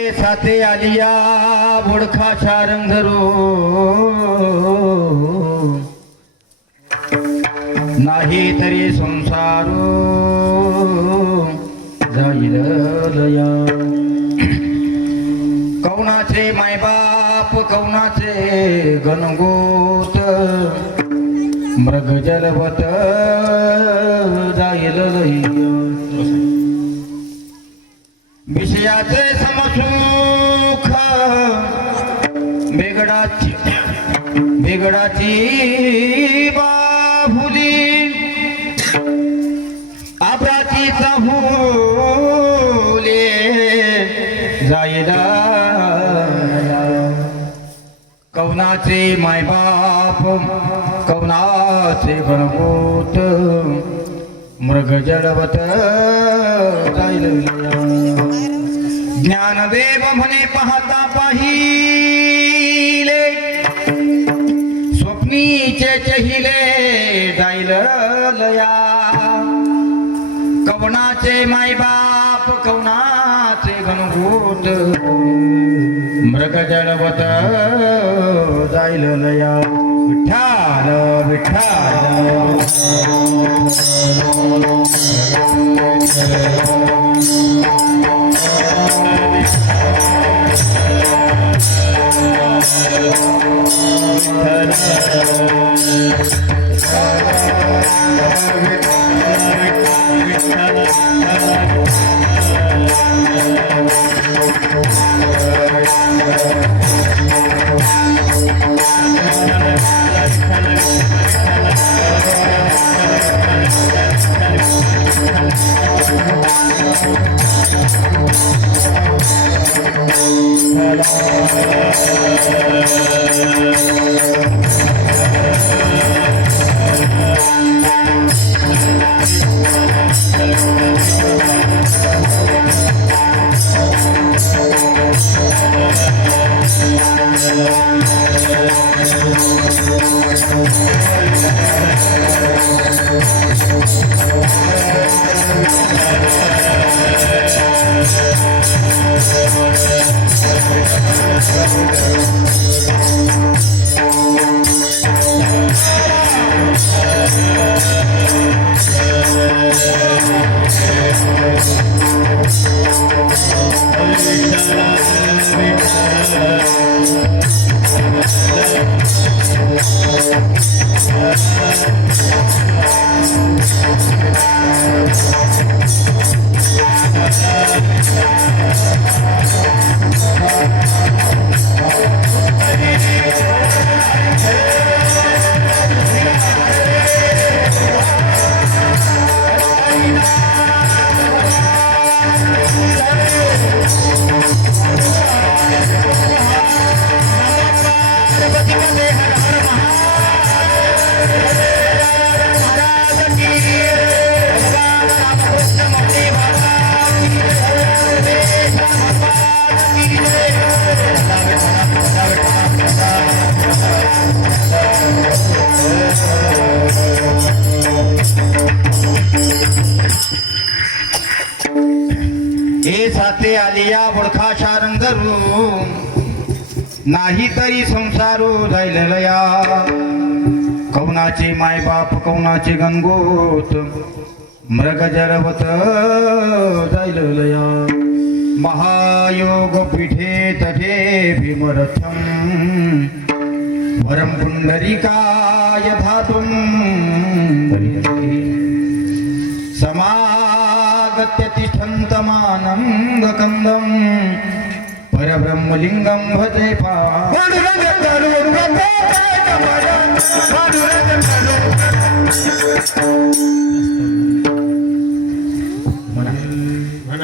साथे आलिया बोडखाचा रंग धरू नाही तरी संसारो जाईल लया। कौनाचे मायबाप कौनाचे गणगोत मृग जलवत जाईल लया। विषयाचे समसुख बेगडाची बाहुली आब्राची चाहुले जायला। कौनाचे मायबाप कौनाचे गणगोत मृग जलवत जाईल। ज्ञानदेव म्हणे पाहता पाहिले स्वप्नीचे चहिले जाईल लया। कवनाचे मायबाप कवनाचे गणगोत मृग जलवत जाईल लया। विठ्ठल साथे आलिया बोडखाचा रंग धरू नाही तरी संसारो जाईल लया। कौनाचे मायबाप कौनाचे गणगोत मृग जलवत जाईल लया। महायोग पीठे तठे भीमरथम वरम पुंडरीकाय धातुम समागत्य तिष्ठन्तमानन्दकन्दं परब्रह्मलिङ्गं भजे पांडुरंग करू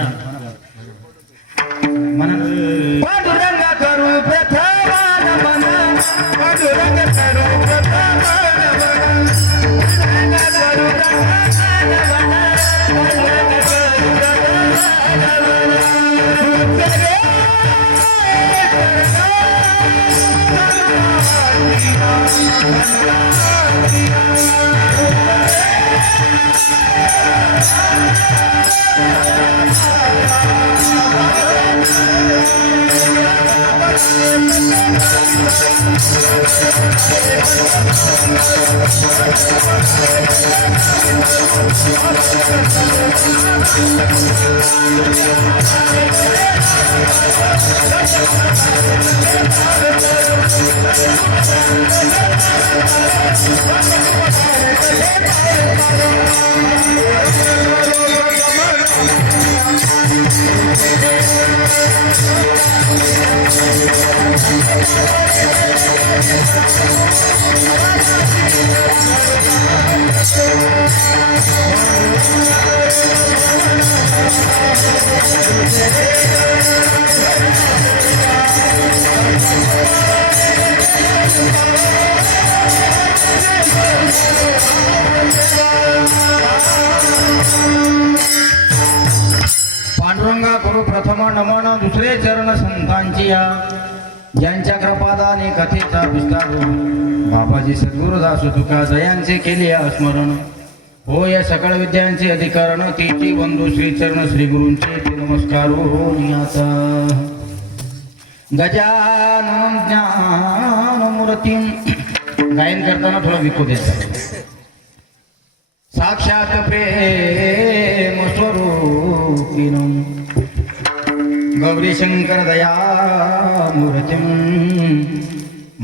प्रथमान मन पांडुरंग करू पांडुरंगा करू प्रथम नमन दुसरे चरण संतांची या ज्यांच्या कृपादाने कथेचा विस्तार बाबाजी सद्गुरुदास तुका जयांचे केले स्मरण हो या सकळ विद्यांचे अधिकरण तेची बंधू श्रीचरण श्री गुरूंचे ते नमस्कार हो आता गजानन ज्ञान मूर्ती गायन करताना थोडा विकू द्यायचा साक्षात प्रेम स्वरूपिणं गौरी शंकर दया मूर्तिं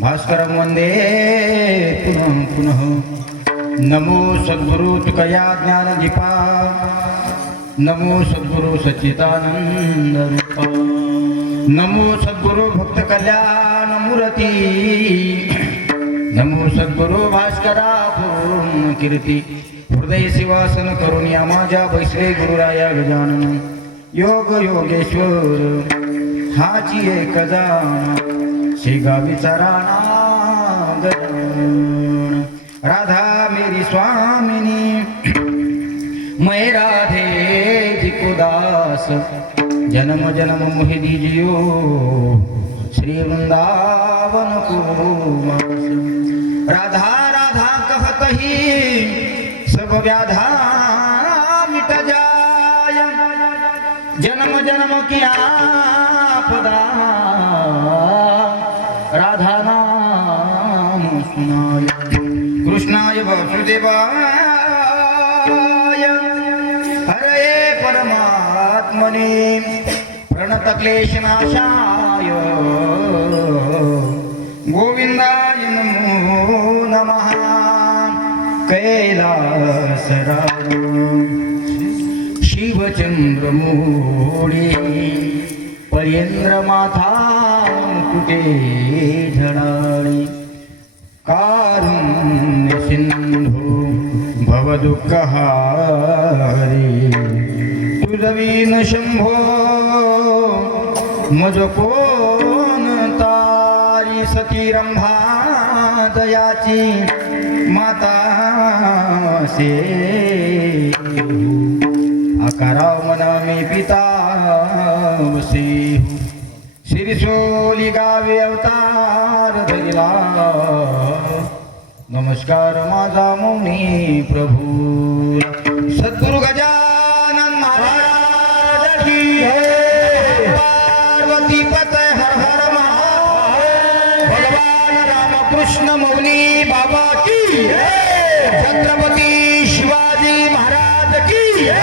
भास्करं वंदे पुनः पुनः नमो सद्गुरु तुकया ज्ञानदीपा नमो सद्गुरु सच्चिदानंद रूपा नमो सद्गुरु भक्त कल्याण मूर्ती नमो सद्गुरु भास्करा पूर्ण कीर्ती हृदय शिवासन करून या माझ्या बैसले गुरुराया गजानन योग योगेश्वर हाची एक जाण शेगावीचा राणा गजानन राधा मेरी स्वामिनी मैं राधे जी को दास जन्म जन्म मोहि दीजियो श्री वृंदावन को वास राधा राधा कहत ही सब व्याधा मिट जाय जन्म जन्म की आपदा राधा नाम सुनाय कृष्णाय वासुदेवाय हरे परमात्मने प्रणत क्लेशनाशाय गोविंदाय नमो नमः कैलासराज शिवचंद्र मोडी पर्यंद्र माथा कुटे झडाळी कारुण्य सिंधू भवदुःखहारी तुझवीन शंभो मज कोण तारी सती रंभा दयाची माता से आकाराव मना मी पिता वसे शिरसोली गावे अवतार धरिला नमस्कार माझा मौनी प्रभू सद्गुरु गजानन महाराज की जय पार्वती पतय हर हर महादेव भगवान रामकृष्ण मौनी बाबा की जय छत्रपती शिवाजी महाराज की जय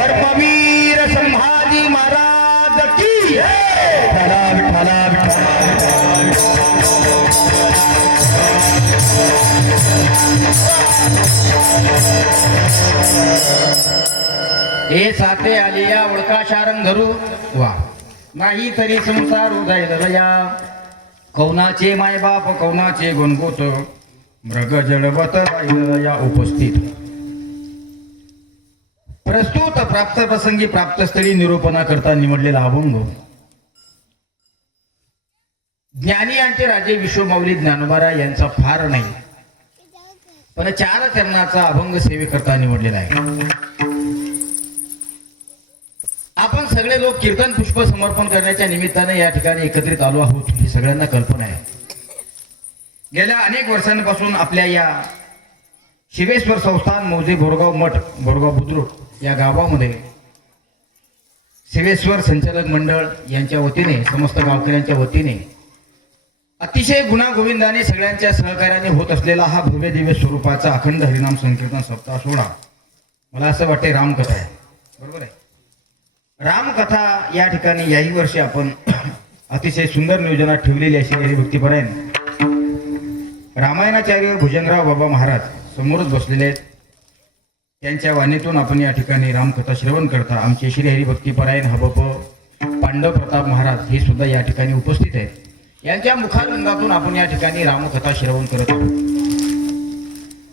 धर्मवीर संभाजी महाराज की जय विठ्ठला ए साथे आलिया ओळखा शारंग धरू वा नाही तरी संसार उदय दरया कौनाचे मायबाप कौनाचे गुणगोत मृग जडवत या उपस्थित प्रस्तुत प्राप्त प्रसंगी प्राप्तस्थळी निरूपणा करता निवडलेला अभंग ज्ञानी यांचे राजे विश्वमाऊली ज्ञानोबारा यांचा फार नाही पण 4 चरणाचा अभंग सेवेकरता निवडलेला आहे. आपण सगळे लोक कीर्तन पुष्प समर्पण करण्याच्या निमित्ताने या ठिकाणी एकत्रित आलो आहोत ही सगळ्यांना कल्पना आहे. गेल्या अनेक वर्षांपासून आपल्या या शिवेश्वर संस्थान मौजे बोरगाव मठ बोरगाव बुद्रुक या गावामध्ये शिवेश्वर संचालक मंडळ यांच्या वतीने समस्त गावकऱ्यांच्या वतीने अतिशय गुणागोविंदाने सगळ्यांच्या सहकार्याने होत असलेला हा भव्य दिव्य स्वरूपाचा अखंड हरिनाम संकीर्तन सप्ताह सोहळा मला असं वाटते रामकथा आहे. बरोबर आहे. रामकथा या ठिकाणी याही वर्षी आपण अतिशय सुंदर नियोजनात ठेवलेली अशी हरिभक्तीपरायण रामायणाचार्य भुजंगराव बाबा महाराज समोरच बसलेले आहेत. त्यांच्या वाणीतून आपण या ठिकाणी रामकथा श्रवण करता. आमचे श्री हरिभक्तीपरायण हबप पांडव प्रताप महाराज हे सुद्धा या ठिकाणी उपस्थित आहेत. यांच्या मुखारविंदातून आपण या ठिकाणी रामकथा श्रवण करत आहोत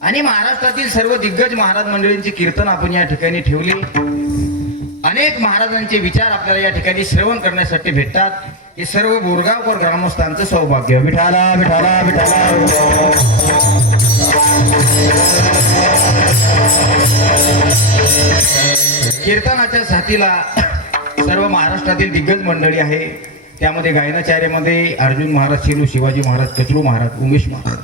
आणि महाराष्ट्रातील सर्व दिग्गज महाराज मंडळींची कीर्तन आपण या ठिकाणी ठेवली. अनेक महाराजांचे विचार आपल्याला या ठिकाणी श्रवण करण्यासाठी भेटतात. हे सर्व बोरगावकर ग्रामस्थांचं सौभाग्य. विठाला विठाला विठाला. कीर्तनाच्या साथीला सर्व महाराष्ट्रातील दिग्गज मंडळी आहे. त्यामध्ये गायनाचार्यामध्ये अर्जुन महाराज शेलू, शिवाजी महाराज कचरू महाराज, उमेश महाराज,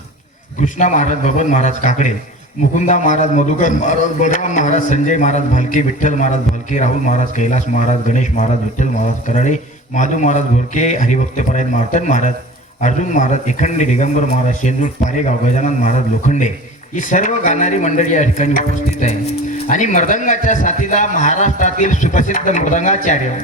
कृष्णा महाराज, बबन महाराज काकडे, मुकुंदा महाराज, मधुकर महाराज, बलराम महाराज, संजय महाराज भालके, विठ्ठल महाराज भालके, राहुल महाराज, कैलास महाराज, गणेश महाराज, विठ्ठल महाराज कराडे, माधू महाराज घोरके, हरिभक्तपरायण मार्तन महाराज, अर्जुन महाराज एखंडे, दिगंबर महाराज शेंदूर, पारेगाव, गजानन महाराज लोखंडे ही सर्व गाणारी मंडळी या ठिकाणी उपस्थित आहे. आणि मृदंगाच्या साथीला महाराष्ट्रातील सुप्रसिद्ध मृदंगाचार्य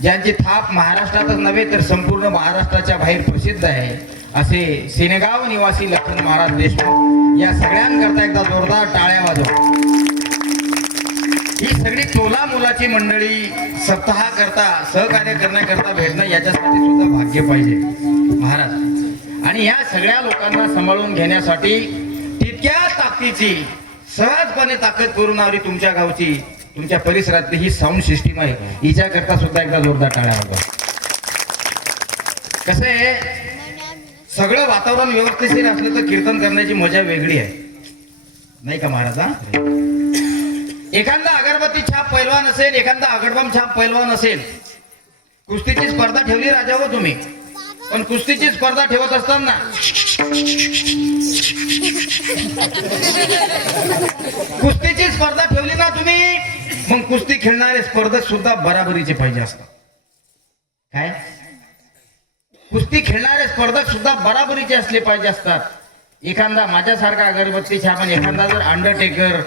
ज्यांची थाप महाराष्ट्रातच नव्हे तर संपूर्ण महाराष्ट्राच्या बाहेर प्रसिद्ध आहे असे सेनेगाव निवासी लखन महाराज देशमुख या सगळ्यांकरता एकदा जोरदार टाळ्या वाजव. ही सगळी तोला मुलाची मंडळी सप्ताह करता सहकार्य करण्याकरता भेटणं याच्यासाठी सुद्धा भाग्य पाहिजे महाराज. आणि या सगळ्या लोकांना सांभाळून घेण्यासाठी तितक्या ताकदीची सहजपणे ताकद करून आवरी तुमच्या गावची तुमच्या परिसरातली ही साऊंड सिस्टीम आहे. हिच्याकरता सुद्धा एकदा जोरदार टाळ्या वाजवा. कसं आहे, सगळं वातावरण व्यवस्थित असलं तर कीर्तन करण्याची मजा वेगळी आहे नाही का महाराज. एखादा अगरबत्ती छाप पैलवान असेल, एखादा अगडबम छाप पैलवान असेल, कुस्तीची स्पर्धा ठेवली राजा हो तुम्ही, पण कुस्तीची स्पर्धा ठेवत असताना कुस्तीची स्पर्धा ठेवली ना तुम्ही, मग कुस्ती खेळणारे स्पर्धक सुद्धा बराबरीचे पाहिजे असतात. काय कुस्ती खेळणारे स्पर्धक सुद्धा बराबरीचे असले पाहिजे असतात. एखादा माझ्यासारखा अगरबत्ती छाप आणि एखादा जर अंडरटेकर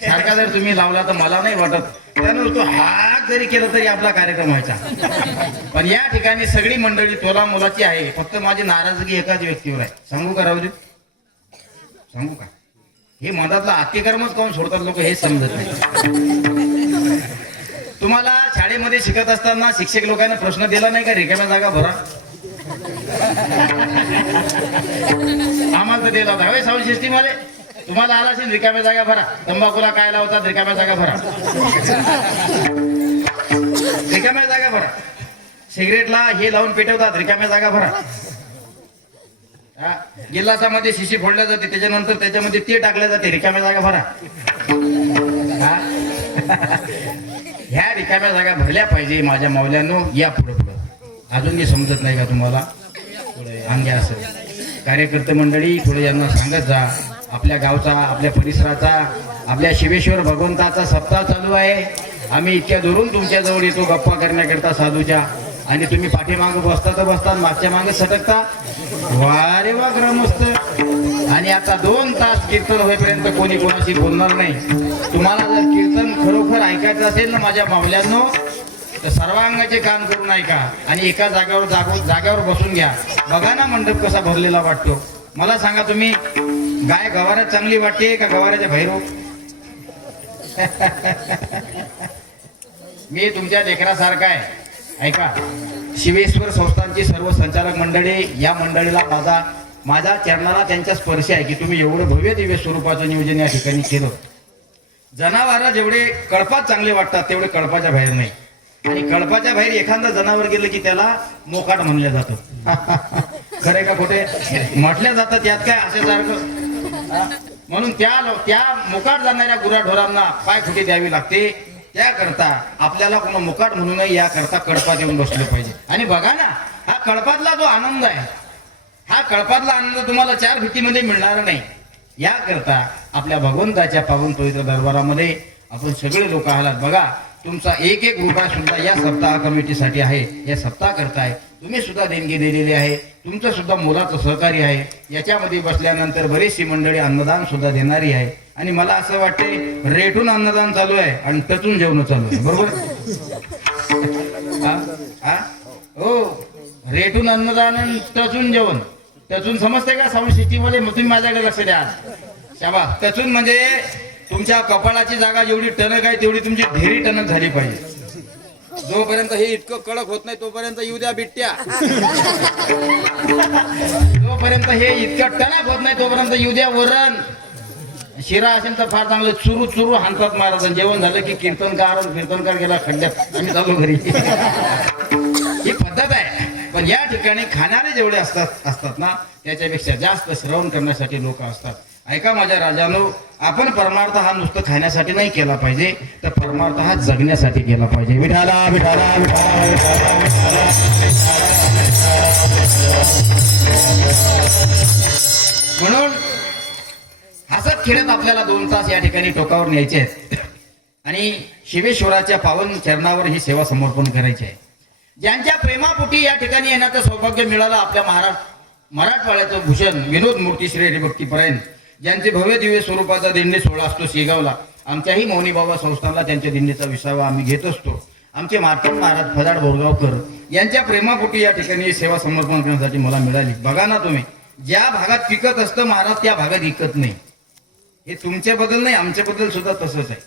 सारखा जर तुम्ही लावला तर मला नाही वाटत त्यानं तो हात जरी केला तरी आपला कार्यक्रम व्हायचा. पण या ठिकाणी सगळी मंडळी तोला मुलाची आहे. फक्त माझी नाराजगी एकाच व्यक्तीवर आहे. सांगू का राहुल, सांगू का? हे मधातला आत्यकर्मच कोण सोडतात लोक हे समजत नाही. तुम्हाला शाळेमध्ये शिकत असताना शिक्षक लोकांना प्रश्न दिला नाही का रिकाम्या जागा भरा? आम्हाला तर दिला होता साऊंड सिस्टीम वाले. तुम्हाला आला असेल रिकाम्या जागा भरा. तंबाखूला काय लावतात? रिकाम्या जागा भरा. रिकाम्या जागा भरा. सिगरेटला हे लावून पेटवतात. रिकाम्या जागा भरा. गिलासामध्ये शिशी फोडल्या जाते, त्याच्यानंतर त्याच्यामध्ये ते टाकल्या जाते. रिकाम्या जागा भरा. ह्या रिकाम्या जागा भरल्या पाहिजे माझ्या मावल्यांनो. या पुढं अजून मी समजत नाही का तुम्हाला? अंगे असेल कार्यकर्ते मंडळी थोडे यांना सांगत जा. आपल्या गावचा, आपल्या परिसराचा, आपल्या शिवेश्वर भगवंताचा सप्ताह चालू आहे. आम्ही इतक्या दुरून तुमच्या जवळ येतो गप्पा करण्याकरता साधूच्या, आणि तुम्ही पाठीमागे बसता तर बसता, मागच्या मागे सटकता. वा रे वा ग्रामस्थ. आणि आता 2 तास कीर्तन होईपर्यंत कोणी कोणाशी बोलणार नाही. तुम्हाला जर कीर्तन खरोखर ऐकायचं असेल ना माझ्या मावल्यांनो, तर सर्वांगाचे कान करून ऐका आणि एका जागेवर बसून घ्या. बघा ना मंडप कसा भरलेला वाटतो. मला सांगा तुम्ही, गाय गवाऱ्यात चांगली वाटते का गवाऱ्याच्या बाहेर? मी तुमच्या लेकरासारखा आहे. ऐका, शिवेश्वर संस्थांची सर्व संचालक मंडळी, या मंडळीला माझा चरणाला त्यांचा स्पर्श आहे की तुम्ही एवढं भव्य दिव्य स्वरूपाचं नियोजन या ठिकाणी केलं. जनावरला जेवढे कळपात चांगले वाटतात तेवढे कळपाच्या बाहेर नाही. आणि कळपाच्या बाहेर एखादं जनावर गेलं की त्याला मोकाट म्हणलं जातं. खरे का खोटे म्हटल्या जातं त्यात काय अशासारखं. म्हणून त्या मोकाट जाणाऱ्या गुराढोरांना पाय फुटी द्यावी लागते. त्याकरता आपल्याला कोण मुकाट म्हणू नये याकरता कळपात येऊन बसलं पाहिजे. आणि बघा ना, हा कळपातला जो आनंद आहे, हा कळपातला आनंद तुम्हाला 4 भिंतीमध्ये मिळणार नाही. याकरता आपल्या भगवंताच्या पावन पवित्र दरबारामध्ये आपण सगळे लोक आलात. बघा, तुमचा एक एक रुपया सुद्धा या सप्ताह कमिटीसाठी आहे. या सप्ताह करताय तुम्ही सुद्धा देणगी दिलेली आहे. तुमचं सुद्धा मोलाचं सहकार्य आहे. याच्यामध्ये बसल्यानंतर बरीचशी मंडळी अन्नदान सुद्धा देणारी आहे. आणि मला असं वाटते रेटून अन्नदान चालू आहे आणि टचून जेवण चालू आहे. बरोबर? हो, रेटून अन्नदान आणि टचून जेवण. टचून समजते का साऊंड सिस्टीम वाले? मग तुम्ही माझ्याकडे लक्ष द्या. शाबा. टचून म्हणजे तुमच्या कपाळाची जागा जेवढी टणक आहे तेवढी तुमची ढेरी टणक झाली पाहिजे. जोपर्यंत हे इतकं कडक होत नाही तोपर्यंत येऊ द्या बिट्ट्या. जोपर्यंत हे इतकं टणक होत नाही तोपर्यंत येऊ द्या वरण. शिरा असेल तर फार चांगलं चुरू चुरू हाणतात महाराज. जेवण झालं की कीर्तनकार गेला खड्ड्यात, आम्ही चालू घरी. ही पद्धत आहे. पण या ठिकाणी खाणारे जेवढे असतात ना त्याच्यापेक्षा जास्त श्रवण करण्यासाठी लोक असतात. ऐका माझ्या राजानो, आपण परमार्थ हा नुसतं खाण्यासाठी नाही केला पाहिजे, तर परमार्थ हा जगण्यासाठी केला पाहिजे. विठाला विठाला म्हणून हसत खेळत आपल्याला 2 तास या ठिकाणी टोकावर न्यायचे आहेत आणि शिवेश्वराच्या पावन चरणावर ही सेवा समर्पण करायची आहे. ज्यांच्या प्रेमापोटी या ठिकाणी येण्याचं सौभाग्य मिळालं आपल्या मराठवाड्याचं भूषण विनोद मूर्ती श्री हरिभक्तीपर्यंत, ज्यांचे भव्य दिव्य स्वरूपाचा दिंडी सोहळा असतो शेगावला. आमच्याही मौनी बाबा संस्थानला त्यांच्या दिंडीचा विसावा आम्ही घेत असतो. आमचे मार्तंड महाराज फदाड बोरगावकर यांच्या प्रेमापोटी या ठिकाणी सेवा समर्पण करण्यासाठी मला मिळाली. बघा ना तुम्ही, ज्या भागात पिकत असतं महाराज त्या भागात विकत नाही. हे तुमच्याबद्दल नाही, आमच्याबद्दल सुद्धा तसंच आहे.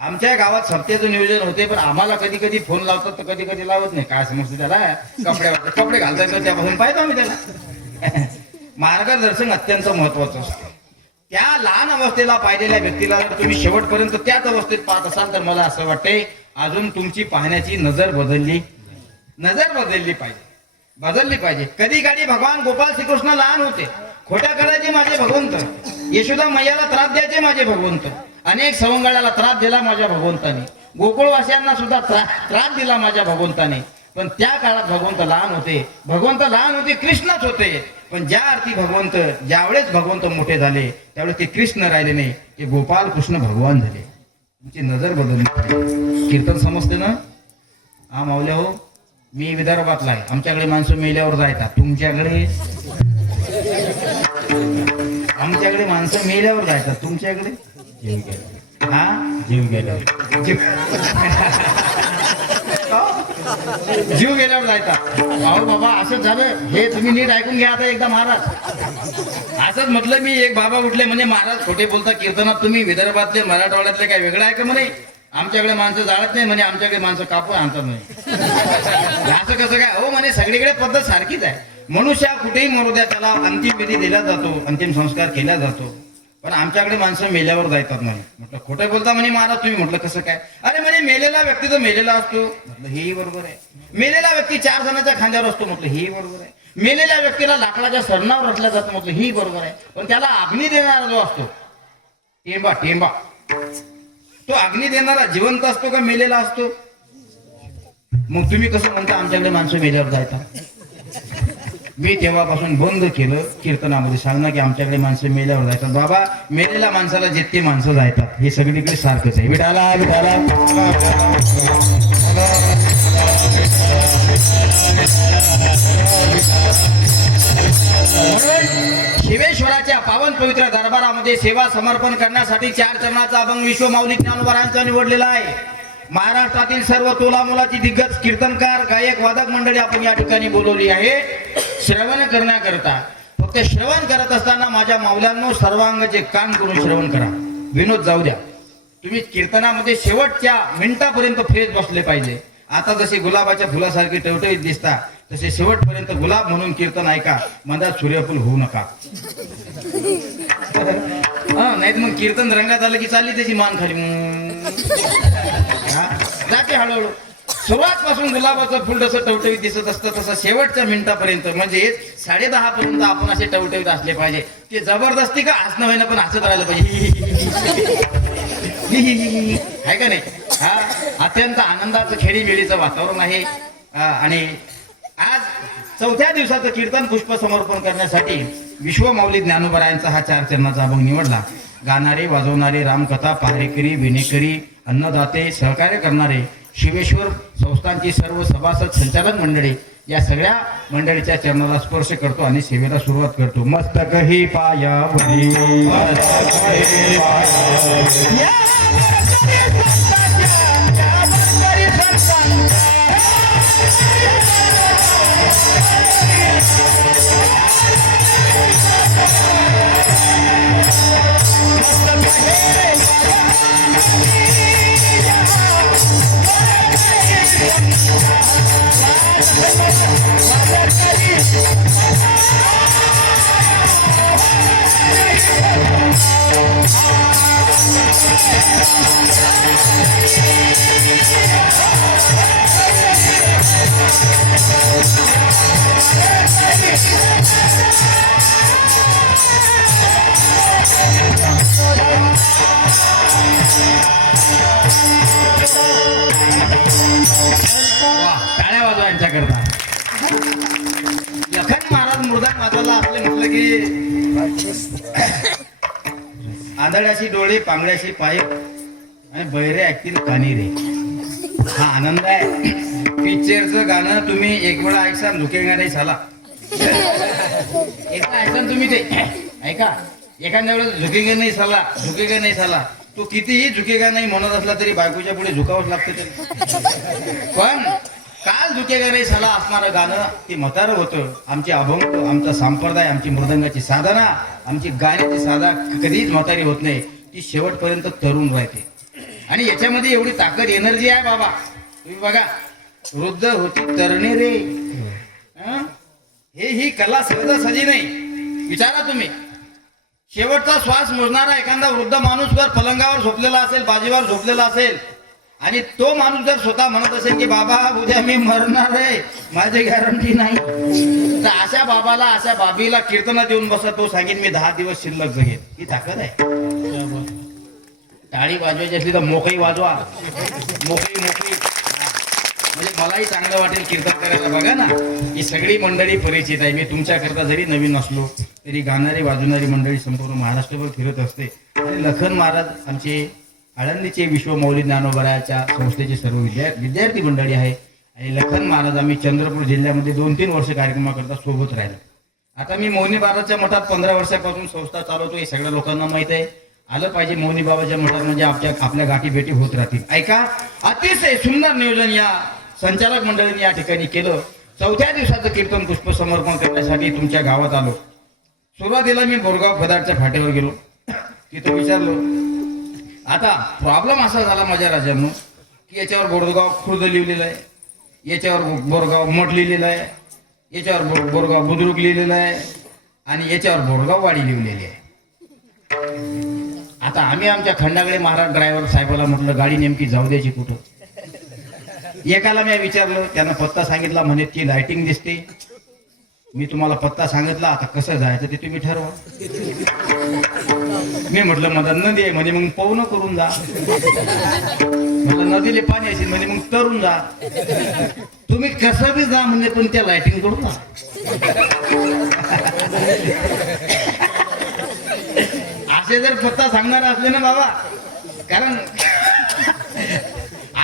आमच्या गावात सप्त्याचं नियोजन होते पण आम्हाला कधी कधी फोन लावतात तर कधी कधी लावत नाही. काय समजते त्याला? कपडे घालतात तर त्यापासून पाहतो आम्ही त्याला. मार्गदर्शन अत्यंत महत्वाचं असतं. त्या लहान अवस्थेला पाहिलेल्या व्यक्तीला जर तुम्ही शेवटपर्यंत त्याच अवस्थेत पाहत असाल तर मला असं वाटतंय अजून तुमची पाहण्याची नजर बदलली पाहिजे. कधी काळी भगवान गोपाल श्रीकृष्ण लहान होते, खोट्या करायचे माझे भगवंत. यशोदा मैयाला त्रास द्यायचे माझे भगवंत. अनेक सवंगड्याला त्रास दिला माझ्या भगवंताने. गोकुळवासियांना सुद्धा त्रास दिला माझ्या भगवंताने. पण त्या काळात भगवंत लहान होते, कृष्णच होते. पण ज्यावेळेस भगवंत मोठे झाले त्यावेळेस ते कृष्ण राहिले नाही, ते गोपाल कृष्ण भगवान झाले. तुमची नजर बदलली. कीर्तन समजते ना? हा माऊल्या हो, मी विदर्भातला आहे. आमच्याकडे माणसं मेल्यावर जायतात. आमच्याकडे माणसं मेल्यावर जायतात. तुमच्याकडे जीव गेल्यावर जायतात. अहो बाबा असंच झालं. हे तुम्ही नीट ऐकून घ्या आता एकदा महाराज. असंच म्हटलं मी. एक बाबा उठले म्हणजे महाराज खोटे बोलता कीर्तनात तुम्ही विदर्भातले मराठवाड्यातले काय वेगळं आहे का म्हणे? आमच्याकडे माणसं जाळत नाही म्हणे, आमच्याकडे माणसं कापून आणतात म्हणे. असं कसं काय? हो म्हणे सगळीकडे पद्धत सारखीच आहे. मनुष्य कुठेही मरू द्या त्याला अंतिम विधी दिला जातो, अंतिम संस्कार केला जातो. पण आमच्याकडे माणसं मेल्यावर जायतात म्हणे. म्हटलं खोटे बोलता म्हणे महाराज तुम्ही. म्हटलं कसं काय? अरे म्हणे मेलेला व्यक्ती तर मेलेला असतो. म्हटलं हेही बरोबर आहे. मेलेला व्यक्ती 4 जणांच्या खांद्यावर असतो. म्हटलं हेही बरोबर आहे. मेलेल्या व्यक्तीला लाकडाच्या सरणावर रचल्या जातं. म्हटलं हेही बरोबर आहे. पण त्याला अग्नी देणारा जो असतो टेंबा, तो अग्नी देणारा जिवंत असतो का मेलेला असतो? मग तुम्ही कसं म्हणता आमच्याकडे माणसं मेल्यावर जायतात? मी तेव्हापासून बंद केलं कीर्तनामध्ये सांगणं की आमच्याकडे माणसं मेल्यावर जायतात. बाबा मेलेल्या माणसाला जितके माणसं जायतात हे सगळीकडे सारखंच आहे. विठाला विठाला शिवेश्वराच्या पावन पवित्र दरबारामध्ये सेवा समर्पण करण्यासाठी 4 चरणाचा अभंग विश्व माऊली ज्ञानोबारांचा निवडलेला आहे. महाराष्ट्रातील सर्व तोलामोलाची दिग्गज कीर्तनकार, गायक, वादक मंडळी आपण या ठिकाणी बोलवली आहे श्रवण करण्याकरता. फक्त श्रवण करत असताना माझ्या माऊल्यांनो सर्वांगाचे कान करून श्रवण करा. विनोद जाऊ द्या. तुम्ही कीर्तनामध्ये शेवटच्या मिनिटापर्यंत फ्रेश बसले पाहिजे. आता जसे गुलाबाच्या फुलासारखे टवटवीत दिसता तसे शेवटपर्यंत गुलाब म्हणून कीर्तन ऐका. मधात सूर्यफूल होऊ नका. नाहीत मग कीर्तन रंगात आलं की चालली त्याची मान खाली जाते हळूहळू. सुरुवात पासून गुलाबाचं फुल जसं टवटवीत दिसत असतं तसं शेवटच्या मिनिटापर्यंत म्हणजे 10:30 पर्यंत आपण असे टवटवीत असले पाहिजे. ते जबरदस्ती का हसणं व्हायला पण हसत राहिलं पाहिजे. आहे का नाही? हा अत्यंत आनंदाचं खेळीमेळीचं वातावरण आहे. आणि आज 4थ्या दिवसाचं कीर्तन पुष्प समर्पण करण्यासाठी विश्व माऊली ज्ञानोबारायांचा हा 4 चरणाचा अभंग निवडला. गाणारे, वाजवणारे, रामकथा, पहारेकरी, विणेकरी, अन्नदाते, सहकार्य करणारे शिवेश्वर संस्थांची सर्व सभासद संचालक मंडळी या सगळ्या मंडळीच्या चरणाला स्पर्श करतो आणि सेवेला सुरुवात करतो. मस्तक ही पायावरी या वारकरी संतांच्या, या वारकरी संतांच्या. टाळ्या वाजवा यांच्याकरता. लखन महाराज मृदंग वाजवायला आपले म्हटलं की आंधळ्याशी डोळे पांगड्याशी पाय आणि बहिरे ऐकतील कानी रे. हा आनंद आहे. पिक्चरचं गाणं तुम्ही एक वेळा ऐकसान झुकेगा नाही साला. एकदा ऐकसान तुम्ही ते ऐका. एखाद्या वेळेस झुकेगा नाही साला, झुकेगा नाही साला. तो कितीही झुकेगा नाही म्हणत असला तरी बायकोच्या पुढे झुकावंच लागतं त्याला. पण काल झुकेगा नाही साला असणारं गाणं ते म्हातारं होतं. आमचे अभंग, आमचा संप्रदाय, आमची मृदंगाची साधना, आमची गाण्याची साधना कधीच म्हातारी होत नाही. ती शेवटपर्यंत तरुण राहते. आणि याच्यामध्ये एवढी ताकद, एनर्जी आहे बाबा. तुम्ही बघा, वृद्ध होती तरणे रे. ही कला सहजासहजी नाही. विचारा तुम्ही, शेवटचा श्वास मोजणारा एखादा वृद्ध माणूस जर पलंगावर झोपलेला असेल, बाजीवर झोपलेला असेल आणि तो माणूस जर स्वतः म्हणत असेल की बाबा उद्या मी मरणार आहे, माझी गॅरंटी नाही, तर अशा बाबाला, अशा बाबीला कीर्तना देऊन बसा, तो सांगेन मी 10 दिवस शिल्लक जगेन. ही ताकद आहे. टाळी वाजवायची असली तर मोकळी वाजवा. मोकळी मोकळी. म्हणजे मलाही चांगलं वाटेल कीर्तन करायला. बघा ना, ही सगळी मंडळी परिचित आहे. मी तुमच्याकरता जरी नवीन असलो तरी गाणारी वाजवणारी मंडळी संपूर्ण महाराष्ट्रभर फिरत असते. आणि लखन महाराज आमचे आळंदीचे विश्वमौली ज्ञानोबराच्या संस्थेचे सर्व विद्यार्थी मंडळी आहे. आणि लखन महाराज आम्ही चंद्रपूर जिल्ह्यामध्ये 2-3 वर्ष कार्यक्रमाकरता सोबत राहिलो. आता मी मौनी बाबाच्या मठात 15 वर्षापासून संस्था चालवतो. हे सगळ्या लोकांना माहित आहे. आलं पाहिजे मौनी बाबाच्या मठात, म्हणजे आपल्या गाठी भेटी होत राहतील. ऐका, अतिशय सुंदर नियोजन या संचालक मंडळींनी या ठिकाणी केलं. 4थ्या दिवसाचं कीर्तन पुष्प समर्पण करण्यासाठी तुमच्या गावात आलो. सुरुवातीला मी बोरगाव खदाडच्या फाट्यावर गेलो. तिथं विचारलो. आता प्रॉब्लेम असा झाला माझ्या राजांनो की याच्यावर बोरगाव खुर्द लिहिलेलं आहे, याच्यावर बोरगाव मठ लिहिलेलं आहे, याच्यावर बोरगाव बुद्रुक लिहिलेलं आहे आणि याच्यावर बोरगाव वाडी लिहिलेली आहे. आता आम्ही आमच्या खंडाकडे महाराज ड्रायव्हर साहेबाला म्हटलं गाडी नेमकी जाऊ द्यायची कुठं. एकाला मी विचारलं, त्यानं पत्ता सांगितला. म्हणे ती लाइटिंग दिसते. मी तुम्हाला पत्ता सांगितला, आता कसं जायचं ते तुम्ही ठरवा. मी म्हटलं माझा नदी आहे. म्हणे मग पवन करून जा. म्हटलं नदीले पाणी असेल. म्हणे मग तरून जा. तुम्ही कसं बी जा म्हणजे पण त्या लाइटिंग करून जा. असे जर पत्ता सांगणार असले ना बाबा, कारण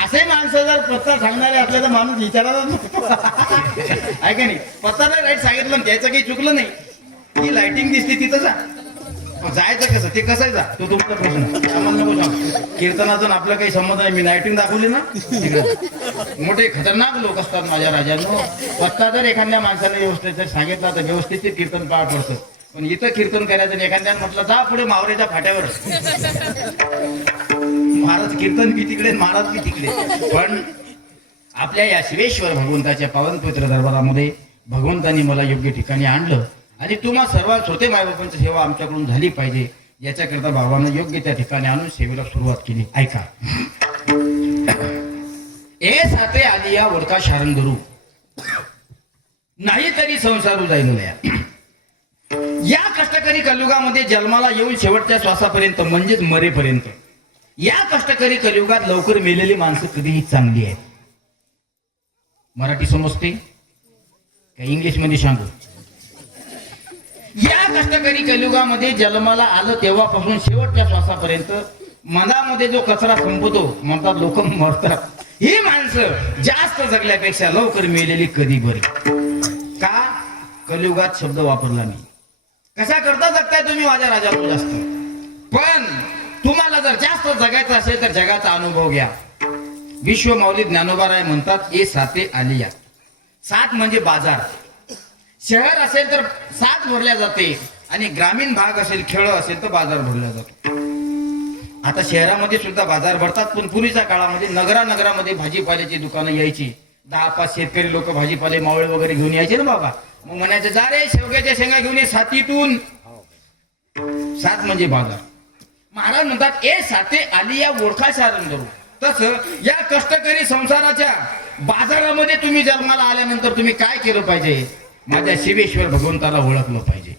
असे माणसं जर पत्ता सांगणारे असले तर माणूस विचारायला नको. ऐका नाही, पत्ता नाही राईट सांगितलं, त्याचं काही चुकलं नाही. ती लाइटिंग दिसते तिथं जा. जायचं कसं, ते कसं जा, तो तुमचा प्रश्न. आम्हाला नको सांग. कीर्तनातून आपलं काही संबंध नाही. मी लाइटिंग दाखवली ना, मोठे खतरनाक लोक असतात माझ्या राजांनो. पत्ता जर एखाद्या माणसाने व्यवस्थित जर सांगितला तर व्यवस्थित कीर्तन पार पडतं. पण इथं कीर्तन करायचं एखाद्याने म्हटलं जा पुढे मावरेच्या फाट्यावर, महाराज कीर्तन बी तिकडे, महाराज बी तिकडे. पण आपल्या या शिवेश्वर भगवंताच्या पावनपवित्र दरबारामध्ये भगवंतांनी मला योग्य ठिकाणी आणलं आणि तुम्हा सर्वात छोटे मायबापांची सेवा आमच्याकडून झाली पाहिजे याच्याकरता बाबांना योग्य त्या ठिकाणी आणून सेवेला सुरुवात केली. ऐका. ए साते आलिया वरका शारण धरू, नाही तरी संसारू जाईल लया. या कष्टकरी कलियुगामध्ये जन्माला येऊन शेवटच्या श्वासापर्यंत म्हणजेच मरेपर्यंत, या कष्टकरी कलियुगात लवकर मेलेली माणसं कधीही चांगली आहेत. मराठी समजते का इंग्लिश मध्ये सांगू? या कष्टकरी कलियुगामध्ये जन्माला आलं तेव्हापासून शेवटच्या श्वासापर्यंत मनामध्ये जो कचरा संपतो, म्हणतात लोक मरतात, ही माणसं जास्त जगल्यापेक्षा लवकर मेलेली कधी बरी. का? कलियुगात शब्द वापरला मी. कशा करता जगताय तुम्ही माझ्या राजावर जास्त, पण तुम्हाला जर जास्त जगायचं असेल तर जगाचा अनुभव घ्या. विश्व माऊली ज्ञानोबाराय म्हणतात ए साते आलिया. सात म्हणजे बाजार. शहर असेल तर सात भरल्या जाते आणि ग्रामीण भाग असेल, खेळ असेल तर बाजार भरला जातो. आता शहरामध्ये सुद्धा बाजार भरतात, पण पूर्वीच्या काळामध्ये नगरामध्ये भाजीपाल्याची दुकानं यायची. 10-5 शेतकरी लोक भाजीपाले मावळे वगैरे घेऊन यायचे ना बाबा. मग म्हणायचं जा रे शेवग्याच्या शेंगा घेऊन ये सातीतून. सात म्हणजे बाजार. महाराज म्हणतात ए साते आली या ओळखा शारंदरू. तसं या कष्टकरी संसाराच्या बाजारामध्ये तुम्ही जन्माला आल्यानंतर तुम्ही काय केलं पाहिजे? माझ्या शिवेश्वर भगवंताला ओळखलं पाहिजे.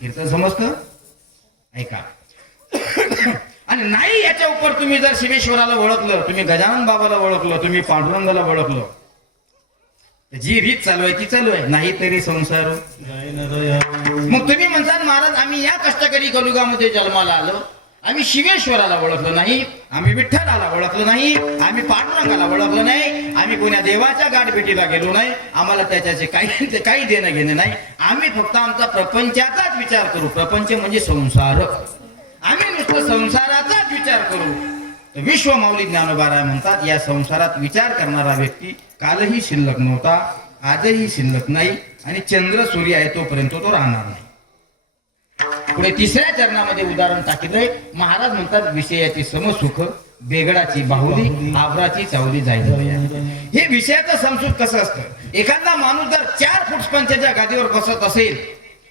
कीर्तन समजतं? ऐका. आणि नाही याच्या उपर तुम्ही जर शिवेश्वराला ओळखलं, तुम्ही गजानन बाबाला ओळखलं, तुम्ही पांडुरंगाला ओळखलं, जी रीत चालवायची चालू आहे, नाही तरी संसार. मग तुम्ही म्हणतात महाराज आम्ही या कष्टकरी कलियुगामध्ये जन्माला आलो, आम्ही शिवेश्वराला ओळखलं नाही, आम्ही विठ्ठलाला ओळखलं नाही, आम्ही पांडुरंगाला ओळखलं नाही, आम्ही कोण्या देवाच्या गाठभेटीला गेलो नाही, आम्हाला त्याच्याचे काही देणं घेणं नाही. आम्ही फक्त आमचा प्रपंचाचाच विचार करू. प्रपंच म्हणजे संसार. आम्ही नुसतं संसाराचाच विचार करू. विश्व माऊली ज्ञानोबाराय म्हणतात या संसारात विचार करणारा व्यक्ती कालही शिल्लक नव्हता, आजही शिल्लक नाही आणि चंद्र सूर्य आहे तोपर्यंत तो राहणार नाही. पुढे तिसऱ्या चरणामध्ये उदाहरण टाकलंय. महाराज म्हणतात विषयाची समसुख, बेगडाची बाहुली, आबराची चावली जायचं. हे विषयाचं समसुख कसं असतं? एखादा माणूस जर 4 फूट पंचाच्या गादीवर बसत असेल,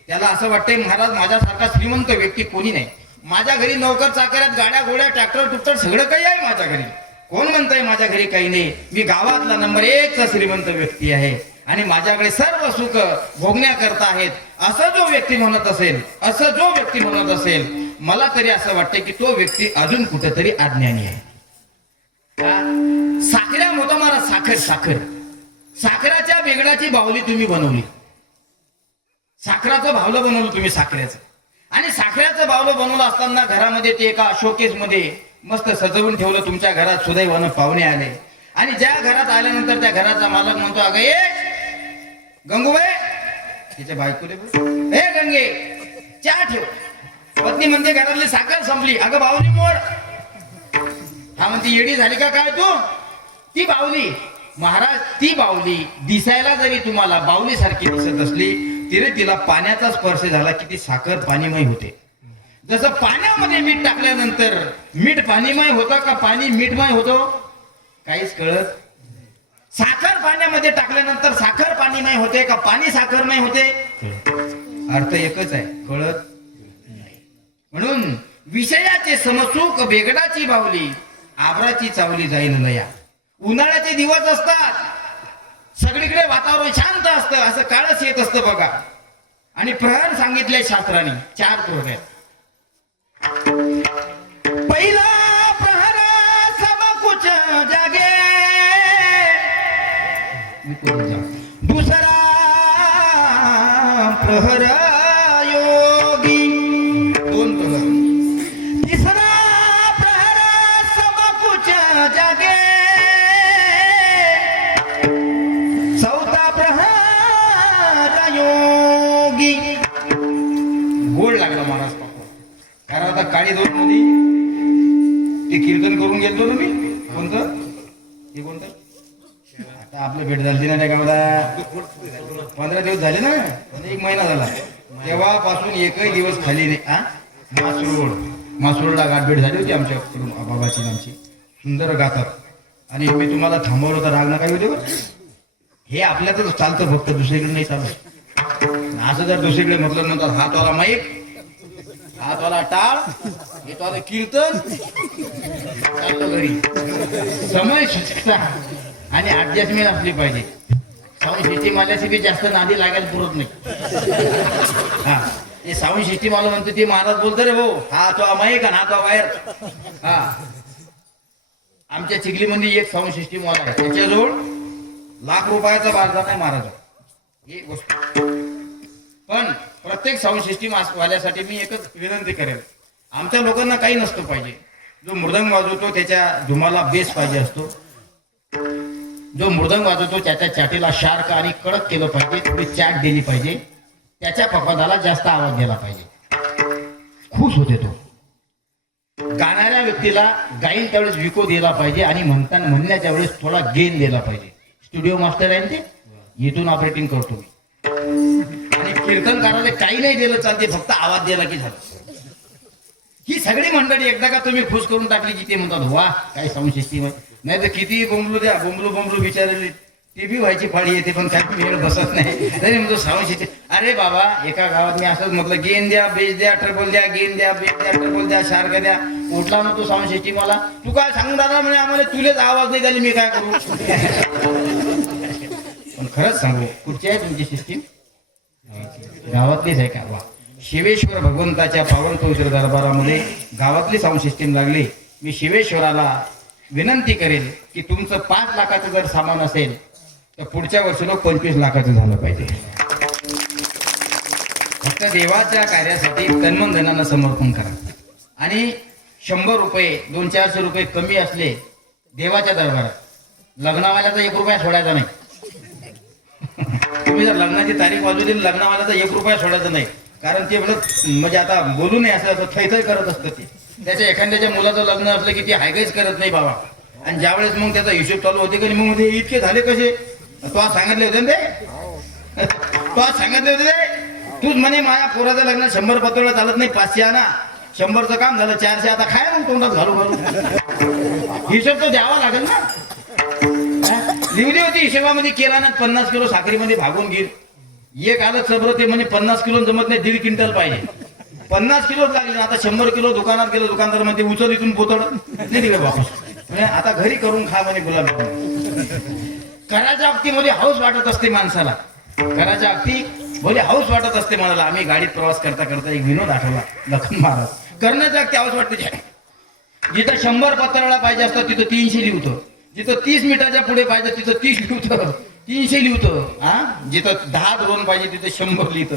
त्याला असं वाटतंय महाराज माझ्यासारखा श्रीमंत व्यक्ती कोणी नाही. माझ्या घरी नोकर चाकऱ्यात गाड्या गोड्या ट्रॅक्टर टुक्टर सगळं काही आहे माझ्या घरी. कोण म्हणतंय माझ्या घरी काही नाही? मी गावातला नंबर 1 चा श्रीमंत व्यक्ती आहे आणि माझ्याकडे सर्व सुख भोगण्याकरता आहेत. असं जो व्यक्ती म्हणत असेल, मला तरी असं वाटतं की तो व्यक्ती अजून कुठेतरी अज्ञानी आहे. साखऱ्या होता महाराज, साखराच्या बेगडाची बाहुली तुम्ही बनवली, साखराचं बावलं बनवलं तुम्ही साखरेचं. आणि साखरेचं बावलं बनवलं असताना घरामध्ये ते एका शोकेस मध्ये मस्त सजवून ठेवलं. तुमच्या घरात सुदैवानं पाहुणे आले आणि ज्या घरात आल्यानंतर त्या घराचा मालक म्हणतो अगं ए गंगूबाई, तिच्या बायकोले ए गंगे चहा ठेव. पत्नी म्हणते घरातली साखर संपली. अगं बाहुली मोड. हा म्हणते येडी झाली का काय तू? ती बाहुली महाराज, ती बाहुली दिसायला जरी तुम्हाला बाहुली सारखी दिसत असली तरी तिला पाण्याचा स्पर्श झाला की ती साखर पाणीमय होते. जसं पाण्यामध्ये मीठ टाकल्यानंतर मीठ पाणीमय होतं का पाणी मीठमय होतो? काहीच कळत. साखर पाण्यामध्ये टाकल्यानंतर साखर पाणीमय होते का पाणी साखरमय होते? अर्थ एकच आहे, कळत नाही. म्हणून विषयाचे समसुख, बेगडाची बाहुली, आबराची चावली जाईल लया. उन्हाळ्याचे दिवस असतात, सगळीकडे वातावरण शांत असतं, असं काळच येत असतं बघा. आणि प्रहर सांगितले शास्त्राने 4 प्रहर आहेत. पहिला प्रहर सब कुछ जागे, दुसरा प्रहर योगी, 2 प्रहर. तिसरा प्रहर सब कुछ जागे, 4था प्रहर योगी. गोड लागला महाराज पापा. कारण आता काळी 2 मध्ये ते कीर्तन करून गेलो ना मी. कोणतं हे कोणतं? आता आपले भेट झाली ना त्या गावाला 15 दिवस झाले ना, 1 महिना झाला. तेव्हापासून एकही दिवस खाली नाही. मासरोडला गाठभेट झाली होती आमच्या बाबाची आमची. सुंदर गातात. आणि मी तुम्हाला थांबवलं तर राग नका येऊ. हे आपल्यातच चालतं फक्त, दुसरीकडे नाही चालत. असं जर दुसरीकडे म्हटलं नंतर हात वाला माईक, हात वाला टाळ, हे वाला कीर्तन चाललं घरी. समय शिक्षता आणि ऍडजस्टमेंट असली पाहिजे. साऊंड सिस्टीम आल्याशी जास्त नादी लागायला पुरत नाही. हा ते साऊंड सिस्टीम आलं म्हणतो ते महाराज बोलतो रे भाऊ, हा तो माईक आणि हा तो बाहेर. हा आमच्या चिखलीमध्ये एक साऊंड सिस्टीम वाला आहे, त्याच्याजवळ लाख रुपयाचा बाजार नाही महाराज. ही गोष्ट. पण प्रत्येक साऊंड सिस्टीम वाल्यासाठी मी एकच विनंती करेल, आमच्या लोकांना काही नसतं पाहिजे. जो मृदंग वाजवतो त्याच्या धुमाला बेस पाहिजे असतो. जो मृदंग वाजवतो त्याच्या चाटीला शार्क आणि कडक केलं पाहिजे, थोडी चाट दिली पाहिजे, त्याच्या पपदाला जास्त आवाज दिला पाहिजे, खुश होते तो. गाणाऱ्या व्यक्तीला गाईन त्यावेळेस विको दिला पाहिजे आणि म्हणण्याच्या वेळेस थोडा गेन दिला पाहिजे. स्टुडिओ मास्टर आहे ना ते, इथून ऑपरेटिंग करतो मी. आणि कीर्तनकाराला काही नाही दिलं चालते, फक्त आवाज दिला की झालं. ही सगळी मंडळी एकदा का तुम्ही खुश करून टाकली की ते म्हणतात वा काय साऊंड सिस्टीम आहे. नाही तर किती बोंबलू द्या, बोंबलू विचारले ते बी व्हायची फाळी येते, पण काही वेळ बसत नाही. तरी म्हणतो साऊंड सिस्टीम. अरे बाबा, एका गावात मी असंच म्हटलं गेन द्या, बेस द्या, ट्रबल द्या, गेन द्या, बेस द्या, ट्रबल द्या, शार्क द्या. उठला म्हणतो साऊंड सिस्टीम वाला, तू काय सांगून राहिला म्हणे आम्हाला, तुलेच आवाज नाही झाली, मी काय करू. पण खरंच सांगू, कुठची आहे तुमची सिस्टीम? गावातलीच आहे का? वा. शिवेश्वर भगवंताच्या पावन पवित्र दरबारामध्ये गावातली साऊंड सिस्टीम लागली. मी शिवेश्वराला विनंती करेल की तुमचं 5 लाखाचं जर सामान असेल तर पुढच्या वर्षीला 25 लाखाचं झालं पाहिजे. फक्त देवाच्या कार्यासाठी तन्मन धनानं समर्पण करा. आणि 100 रुपये 200-400 रुपये कमी असले देवाच्या दरबारात, लग्नावाल्याचा 1 रुपया सोडायचा नाही. तुम्ही जर लग्नाची तारीख वाजवली, लग्नावाल्याचा 1 रुपया सोडायचा नाही. कारण ते म्हणजे आता बोलू नये असं थैथय करत असतं ते. त्याच्या एखाद्याच्या मुलाचं लग्न असलं की ते हायगाईच करत नाही बाबा. आणि ज्यावेळेस मग त्याचा हिशोब चालू होते की मग ते इतके झाले कसे, तो आज सांगितले होते ना ते, तो आज सांगितले होते ते. तूच म्हणे माझ्या पोराचं लग्न 100 पत्रोला चालत नाही, 500 आणा. 100चं काम झालं, 400 आता खाय मग तोंडात घालू. हिशोब तो द्यावा लागेल ना. लिवली होती हिशोबामध्ये, केला ना 50 किलो साखरीमध्ये भागून घेईल. एक आलं सबर ते म्हणजे 50 किलो जमत नाही, 1.5 क्विंटल पाहिजे. 50 किलोच लागले. आता 100 किलो दुकानात गेलो, दुकानदार मध्ये उचल इथून पोतड नाही तिकडे वापस. म्हणजे आता घरी करून खा म्हणे गुलाब. कराच्या अगतीमध्ये हौस वाटत असते माणसाला, कराच्या अगती भले हौस वाटत असते मला. आम्ही गाडीत प्रवास करता करता एक विनोद आठवला, लखन महाराज. करण्याच्या अगती हौस वाटते. जिथं 100 पत्राला पाहिजे असतं तिथं 300 लिहतो, जिथं 30 मिनिटाच्या पुढे पाहिजे तिथं 30 लिहतो, 300 लिहतो. हा, जिथं 10 ड्रोन पाहिजे तिथे 100 लिहितं,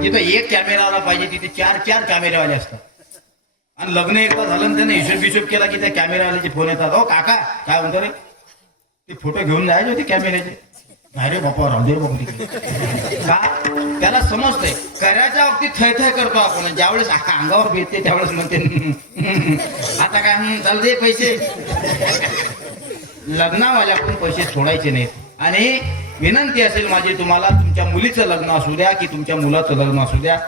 जिथं 1 कॅमेराला पाहिजे तिथे 4 कॅमेरावाले असतात. आणि लग्न एकदा झालं त्याने हिशोब केला की त्या कॅमेरावाल्याचे फोन येतात. हो काका काय म्हणतो रे, ते फोटो घेऊन जायचे होते कॅमेऱ्याचे. नाही रे बापा, रामदेव बाबा तिकडे का. त्याला समजतंय करायच्या बाबतीत थय करतो आपण. ज्यावेळेस अंगावर बेतते त्यावेळेस म्हणते आता काय चाल दे पैसे. लग्नावाल्याकडून पैसे सोडायचे नाहीत. आणि विनंती असेल माझी तुम्हाला, तुमच्या मुलीचं लग्न असू द्या की तुमच्या मुलाचं लग्न असू द्या,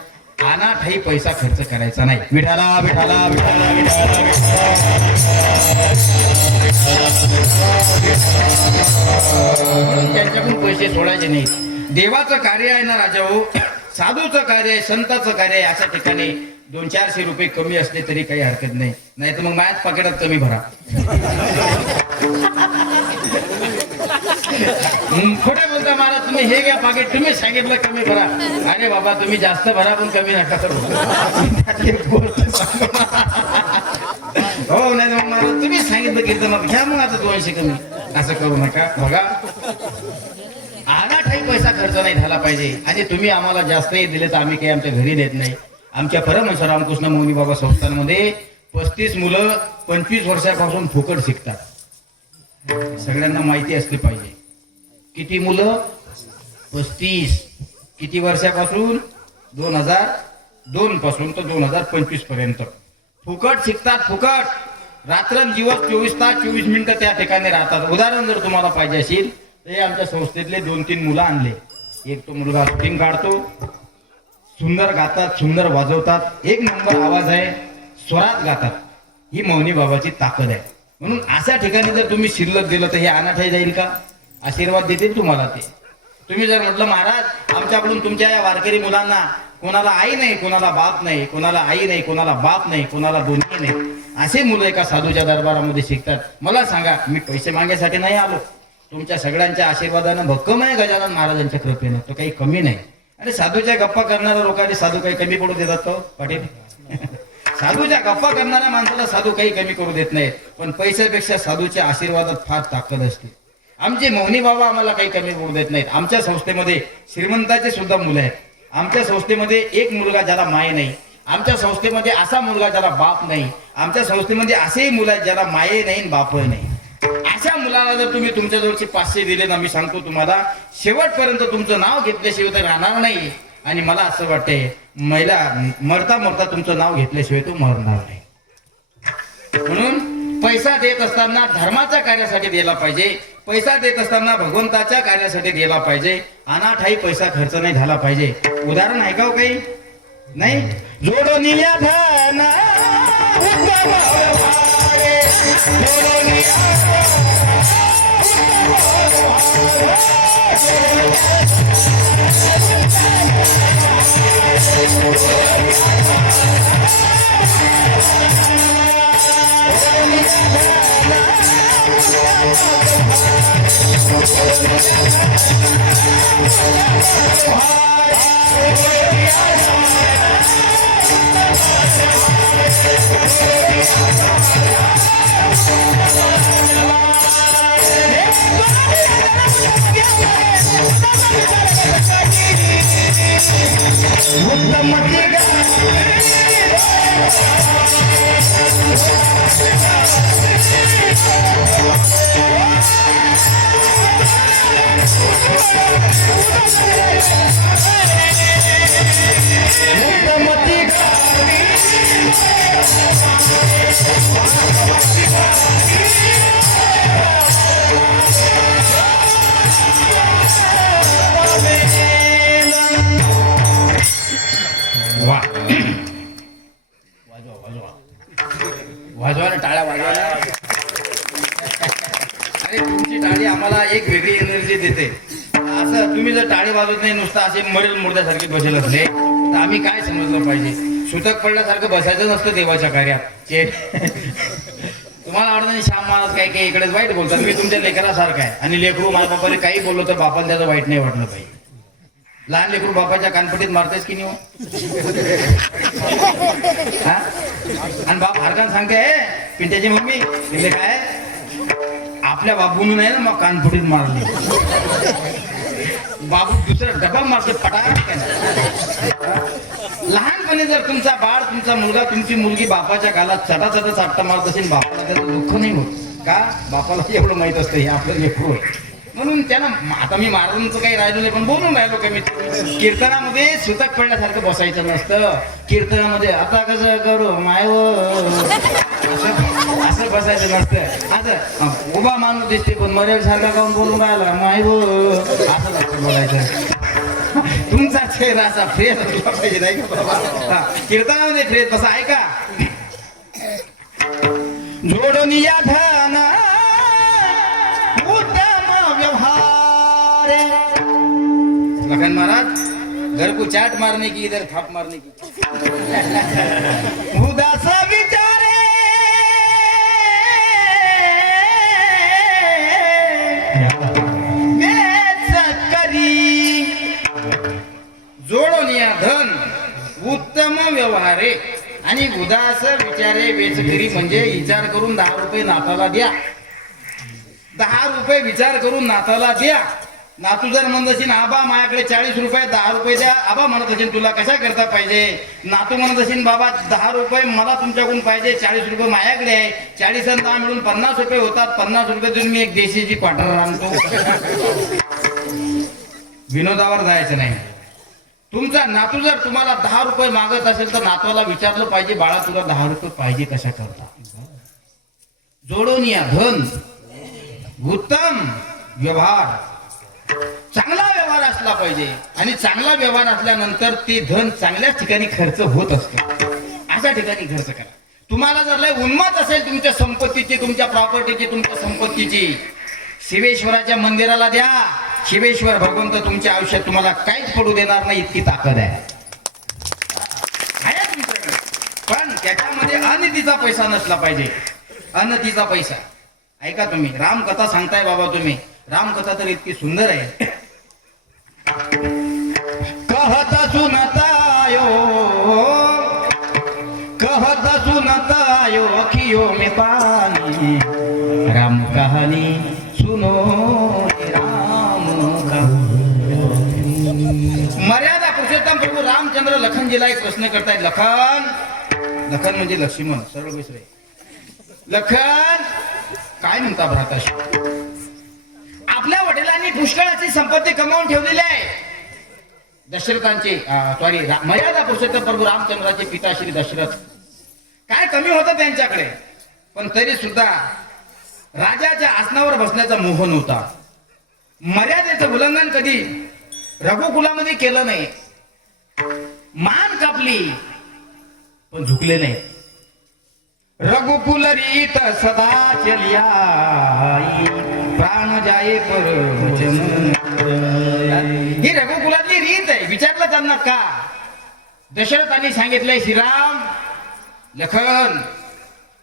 अनाठाई पैसा खर्च करायचा नाही. विठाला विठाला विठाला म्हणून त्यांच्याकडून पैसे सोडायचे नाही. देवाचं कार्य आहे ना राजा हो, साधूचं कार्य आहे, संताचं कार्य आहे. अशा ठिकाणी 200-400 रुपये कमी असले तरी काही हरकत नाही. नाही तर मग माझ्याच पाकिटात कमी भरा. खोटे बोलता महाराज, तुम्ही हे घ्या पाकिट, तुम्ही सांगितलं कमी भरा. अरे बाबा, तुम्ही जास्त भरा पण कमी नका करू. हो नाही मग महाराज तुम्ही सांगितलं कीर्तनात घ्या मग आता 200 कमी, असं करू नका. बघा, अनाठाई पैसा खर्च नाही झाला पाहिजे. आणि तुम्ही आम्हाला जास्तही दिले तर आम्ही काही आमच्या घरी देत नाही. आमच्या परमहंस रामकृष्ण मौनी बाबा संस्थांमध्ये 35 मुलं 25 वर्षापासून फुकट शिकतात. सगळ्यांना माहिती असली पाहिजे. किती मुलं? 35. किती वर्षापासून? 2002 पासून तर 2025 पर्यंत फुकट शिकतात. फुकट रात्रंदिवस 24 तास 24 मिनिटं त्या ठिकाणी राहतात. उदाहरण जर तुम्हाला पाहिजे असेल तर आमच्या संस्थेतले 2-3 मुलं आणले. एक तो मुलगा शूटिंग काढतो, सुंदर गातात, सुंदर वाजवतात, 1 नंबर आवाज आहे, स्वरात गातात. ही मौनी बाबाची ताकद आहे. म्हणून अशा ठिकाणी जर तुम्ही शिल्लक दिलं तर हे अनाठाई जाईल का? आशीर्वाद देतील तुम्हाला ते. तुम्ही जर म्हटलं महाराज आमच्याकडून तुमच्या या वारकरी मुलांना कोणाला आई नाही, कोणाला बाप नाही, कोणाला आई नाही, कोणाला बाप नाही, कोणाला दोन्ही नाही, असे मुलं एका साधूच्या दरबारामध्ये शिकतात. मला सांगा, मी पैसे मागायसाठी नाही आलो. तुमच्या सगळ्यांच्या आशीर्वादानं भक्कम आहे गजानन महाराजांच्या कृपेनं, तो काही कमी नाही. अरे साधूच्या गप्पा करणाऱ्या लोकांनी साधू काही कमी पडू देतात तो पाटील? साधूच्या गप्पा करणाऱ्या माणसाला साधू काही कमी करू देत नाहीत. पण पैशापेक्षा साधूच्या आशीर्वादात फार ताकद असते. आमचे मौनी बाबा आम्हाला काही कमी पडू देत नाहीत. आमच्या संस्थेमध्ये श्रीमंताचे सुद्धा मुलं आहेत. आमच्या संस्थेमध्ये एक मुलगा ज्याला माय नाही. आमच्या संस्थेमध्ये असा मुलगा ज्याला बाप नाही. आमच्या संस्थेमध्ये असेही मुलं आहेत ज्याला माये नाही बाप नाही. अशा मुलाला जर तुम्ही तुमच्याजवळचे 500 दिले ना, मी सांगतो तुम्हाला शेवटपर्यंत तुमचं नाव घेतल्याशिवाय तर राहणार नाही. आणि मला असं वाटतंय महिला मरता मरता तुमचं नाव घेतल्याशिवाय तो मरणार नाही. म्हणून पैसा देत असताना धर्माच्या कार्यासाठी दिला पाहिजे. पैसा देत असताना भगवंताच्या कार्यासाठी दिला पाहिजे. अनाठाई पैसा खर्च नाही झाला पाहिजे. उदाहरण आहे का हो काही? नाही. जोडून या धन उत्तम व्यवहारे, जोडून वा वाजवा ना, टाळ्या वाजवा ना. अरे तुमची टाळी आम्हाला एक वेगळी एनर्जी देते. असं तुम्ही जर टाळी वाजवत नाही, नुसतं असे मरेल मुर्द्यासारखे बसेल असले तर आम्ही काय समजलं पाहिजे? सुतक पडल्यासारखं बसायचं नसतं देवाच्या कार्यात. तुम्हाला वाटत नाही श्याम महाराज काही काही इकडेच वाईट बोलतात. मी तुमच्या लेकरासारखा आहे आणि लेकरू माझ्या बापाने काही बोललो तर बापाला त्याचं वाईट नाही वाटलं पाहिजे. लहान लेकरू बापाच्या कानपटीत मारतेस की नाही हो? हा? आणि बाप हरकान सांगते पिंट्याची मम्मी म्हणजे काय आपल्या बाबून आहे ना मग कानपटीत मारली. बाबू दुसरा डबा मारते पटाक. लहानपणी जर तुमचा बाळ, तुमचा मुलगा, तुमची मुलगी बापाच्या गालात चटा चाटता मारत असेल, बापाला त्याचं दुःख नाही होत का? बापाला एवढं माहित असतं हे आपलं लेकरू आहे. म्हणून त्यानं आता मी मारणचं काही राहिलो नाही, पण बोलून राहिलो का मी. कीर्तनामध्ये सुतक पडल्यासारखं बसायचं नसतं. कीर्तनामध्ये आता कसं करू माय असं बसायचं नसतं. असं उभा माणूस दिसते पण मरेल सारखा काऊन बोलून राहिला माय असं नसतं बोलायचं. तुमचा चेहरा असा फ्रेश असला पाहिजे नाही का बाबा? कीर्तनामध्ये फ्रेश बसा. ऐका. जोडून या धन उत्तम व्यवहारे. लखन महाराज घर को चाट मारने की इधर थाप मारने की. उदास विचारे करी, जोडून या धन उत्तम व्यवहारे. आणि उदास विचारे वेचकरी म्हणजे विचार करून 10 रुपये नाताला द्या. 10 रुपये विचार करून नाताला द्या. नातू जर म्हणत असेल आबा माझ्याकडे 40 रुपये 10 रुपये द्या. आबा म्हणत असेल तुला कशा करता पाहिजे. नातू म्हणत असेल बाबा 10 रुपये मला तुमच्याकडून पाहिजे, 40 रुपये माझ्याकडे आहे. 40 आणि 10 मिळून 50 रुपये होतात. 50 रुपये देऊन मी एक देशीची क्वार्टर आणतो. विनोदावर जायचं नाही. तुमचा नातू जर तुम्हाला 10 रुपये मागत असेल तर नातवाला विचारलं पाहिजे बाळा तुला 10 रुपये पाहिजे कशा करता. जोडून या धन उत्तम व्यवहार. चांगला व्यवहार असला पाहिजे आणि चांगला व्यवहार असल्यानंतर ते धन चांगल्याच ठिकाणी खर्च होत असते. अशा ठिकाणी खर्च करा. तुम्हाला जर लय उन्माद असेल तुमच्या संपत्तीची, तुमच्या प्रॉपर्टीची, तुमच्या संपत्तीची, शिवेश्वराच्या मंदिराला द्या. शिवेश्वर भगवंत तुमच्या आयुष्यात तुम्हाला काहीच पडू देणार नाही इतकी ताकद आहे तुमच्याकडे. पण त्याच्यामध्ये अनितीचा पैसा नसला पाहिजे. अनतीचा पैसा. ऐका तुम्ही रामकथा सांगताय बाबा तुम्ही. रामकथा तर इतकी सुंदर आहे. कहत सुनतायो, कहत सुनतायो अखियों में पानी, राम कहानी सुनो राम मर्यादा पुरुषोत्तम प्रभू रामचंद्र लखनजीला एक प्रश्न करतायत. लखन, लखन म्हणजे लक्ष्मण, सरळ बैसरे. लखन काय म्हणता भ्राताशी? आपल्या वडिलांनी पुष्कळाची संपत्ती कमावून ठेवलेली आहे. दशरथांचे मर्यादा पुरुषोत्तम प्रभू रामचंद्राचे पिता श्री दशरथ. काय कमी होतं त्यांच्याकडे, पण तरी सुद्धा राजाच्या आसनावर बसण्याचा मोह नव्हता. मर्यादेचं उल्लंघन कधी रघुकुलामध्ये केलं नाही. मान कापली पण झुकले नाही. रघुकुल रीत सदा चलिया, प्राण जाये पर वचन. ही रघुकुलातली रीत आहे. विचारलं त्यांना का? दशरथांनी सांगितलंय, श्रीराम लखन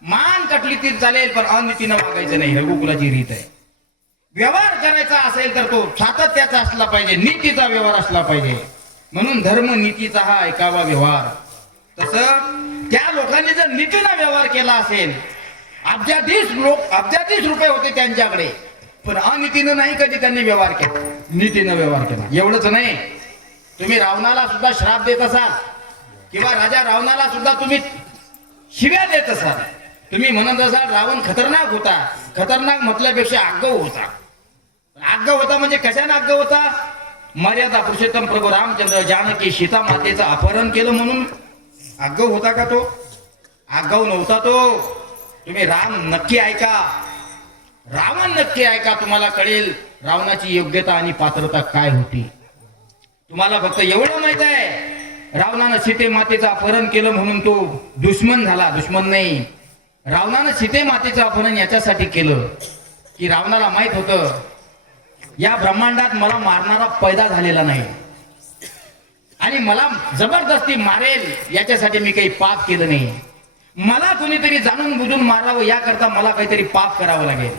मान कटली ती चालेल पण अनितीनं वागायचं नाही. रघुकुलाची रीत आहे. व्यवहार करायचा असेल तर तो सातत्याचा असला पाहिजे, नीतीचा व्यवहार असला पाहिजे. म्हणून धर्म नीतीचा हा ऐकावा व्यवहार. तसं त्या लोकांनी जर नीतीनं व्यवहार केला असेल, अब्जाधीश रुपये होते त्यांच्याकडे, पण अनितीनं नाही कधी त्यांनी व्यवहार केला, नीतीनं व्यवहार केला. एवढंच नाही, तुम्ही रावणाला सुद्धा श्राप देत असाल किंवा राजा रावणाला सुद्धा तुम्ही शिव्या देत असाल. तुम्ही म्हणत असाल रावण खतरनाक होता. खतरनाक म्हटल्यापेक्षा आगाऊ होता. आगाऊ होता म्हणजे कशाने आगाऊ होता? मर्यादा पुरुषोत्तम प्रभू रामचंद्र जानकी सीता मातेचं अपहरण केलं म्हणून आगाऊ होता का तो? आगाऊ नव्हता तो. तुम्ही राम नक्की ऐका, रावण नक्की ऐका, तुम्हाला कळेल रावणाची योग्यता आणि पात्रता काय होती. तुम्हाला फक्त एवढं माहित आहे, रावणानं सीते मातेचं अपहरण केलं म्हणून तो दुश्मन झाला. दुश्मन नाही, रावणानं सीते मातेचं अपहरण याच्यासाठी केलं की रावणाला माहित होतं या ब्रह्मांडात मला मारणारा पैदा झालेला नाही आणि मला जबरदस्ती मारेल याच्यासाठी मी काही पाप केलं नाही. मला कोणीतरी जाणून बुजून मारावं याकरता मला काहीतरी पाप करावं लागेल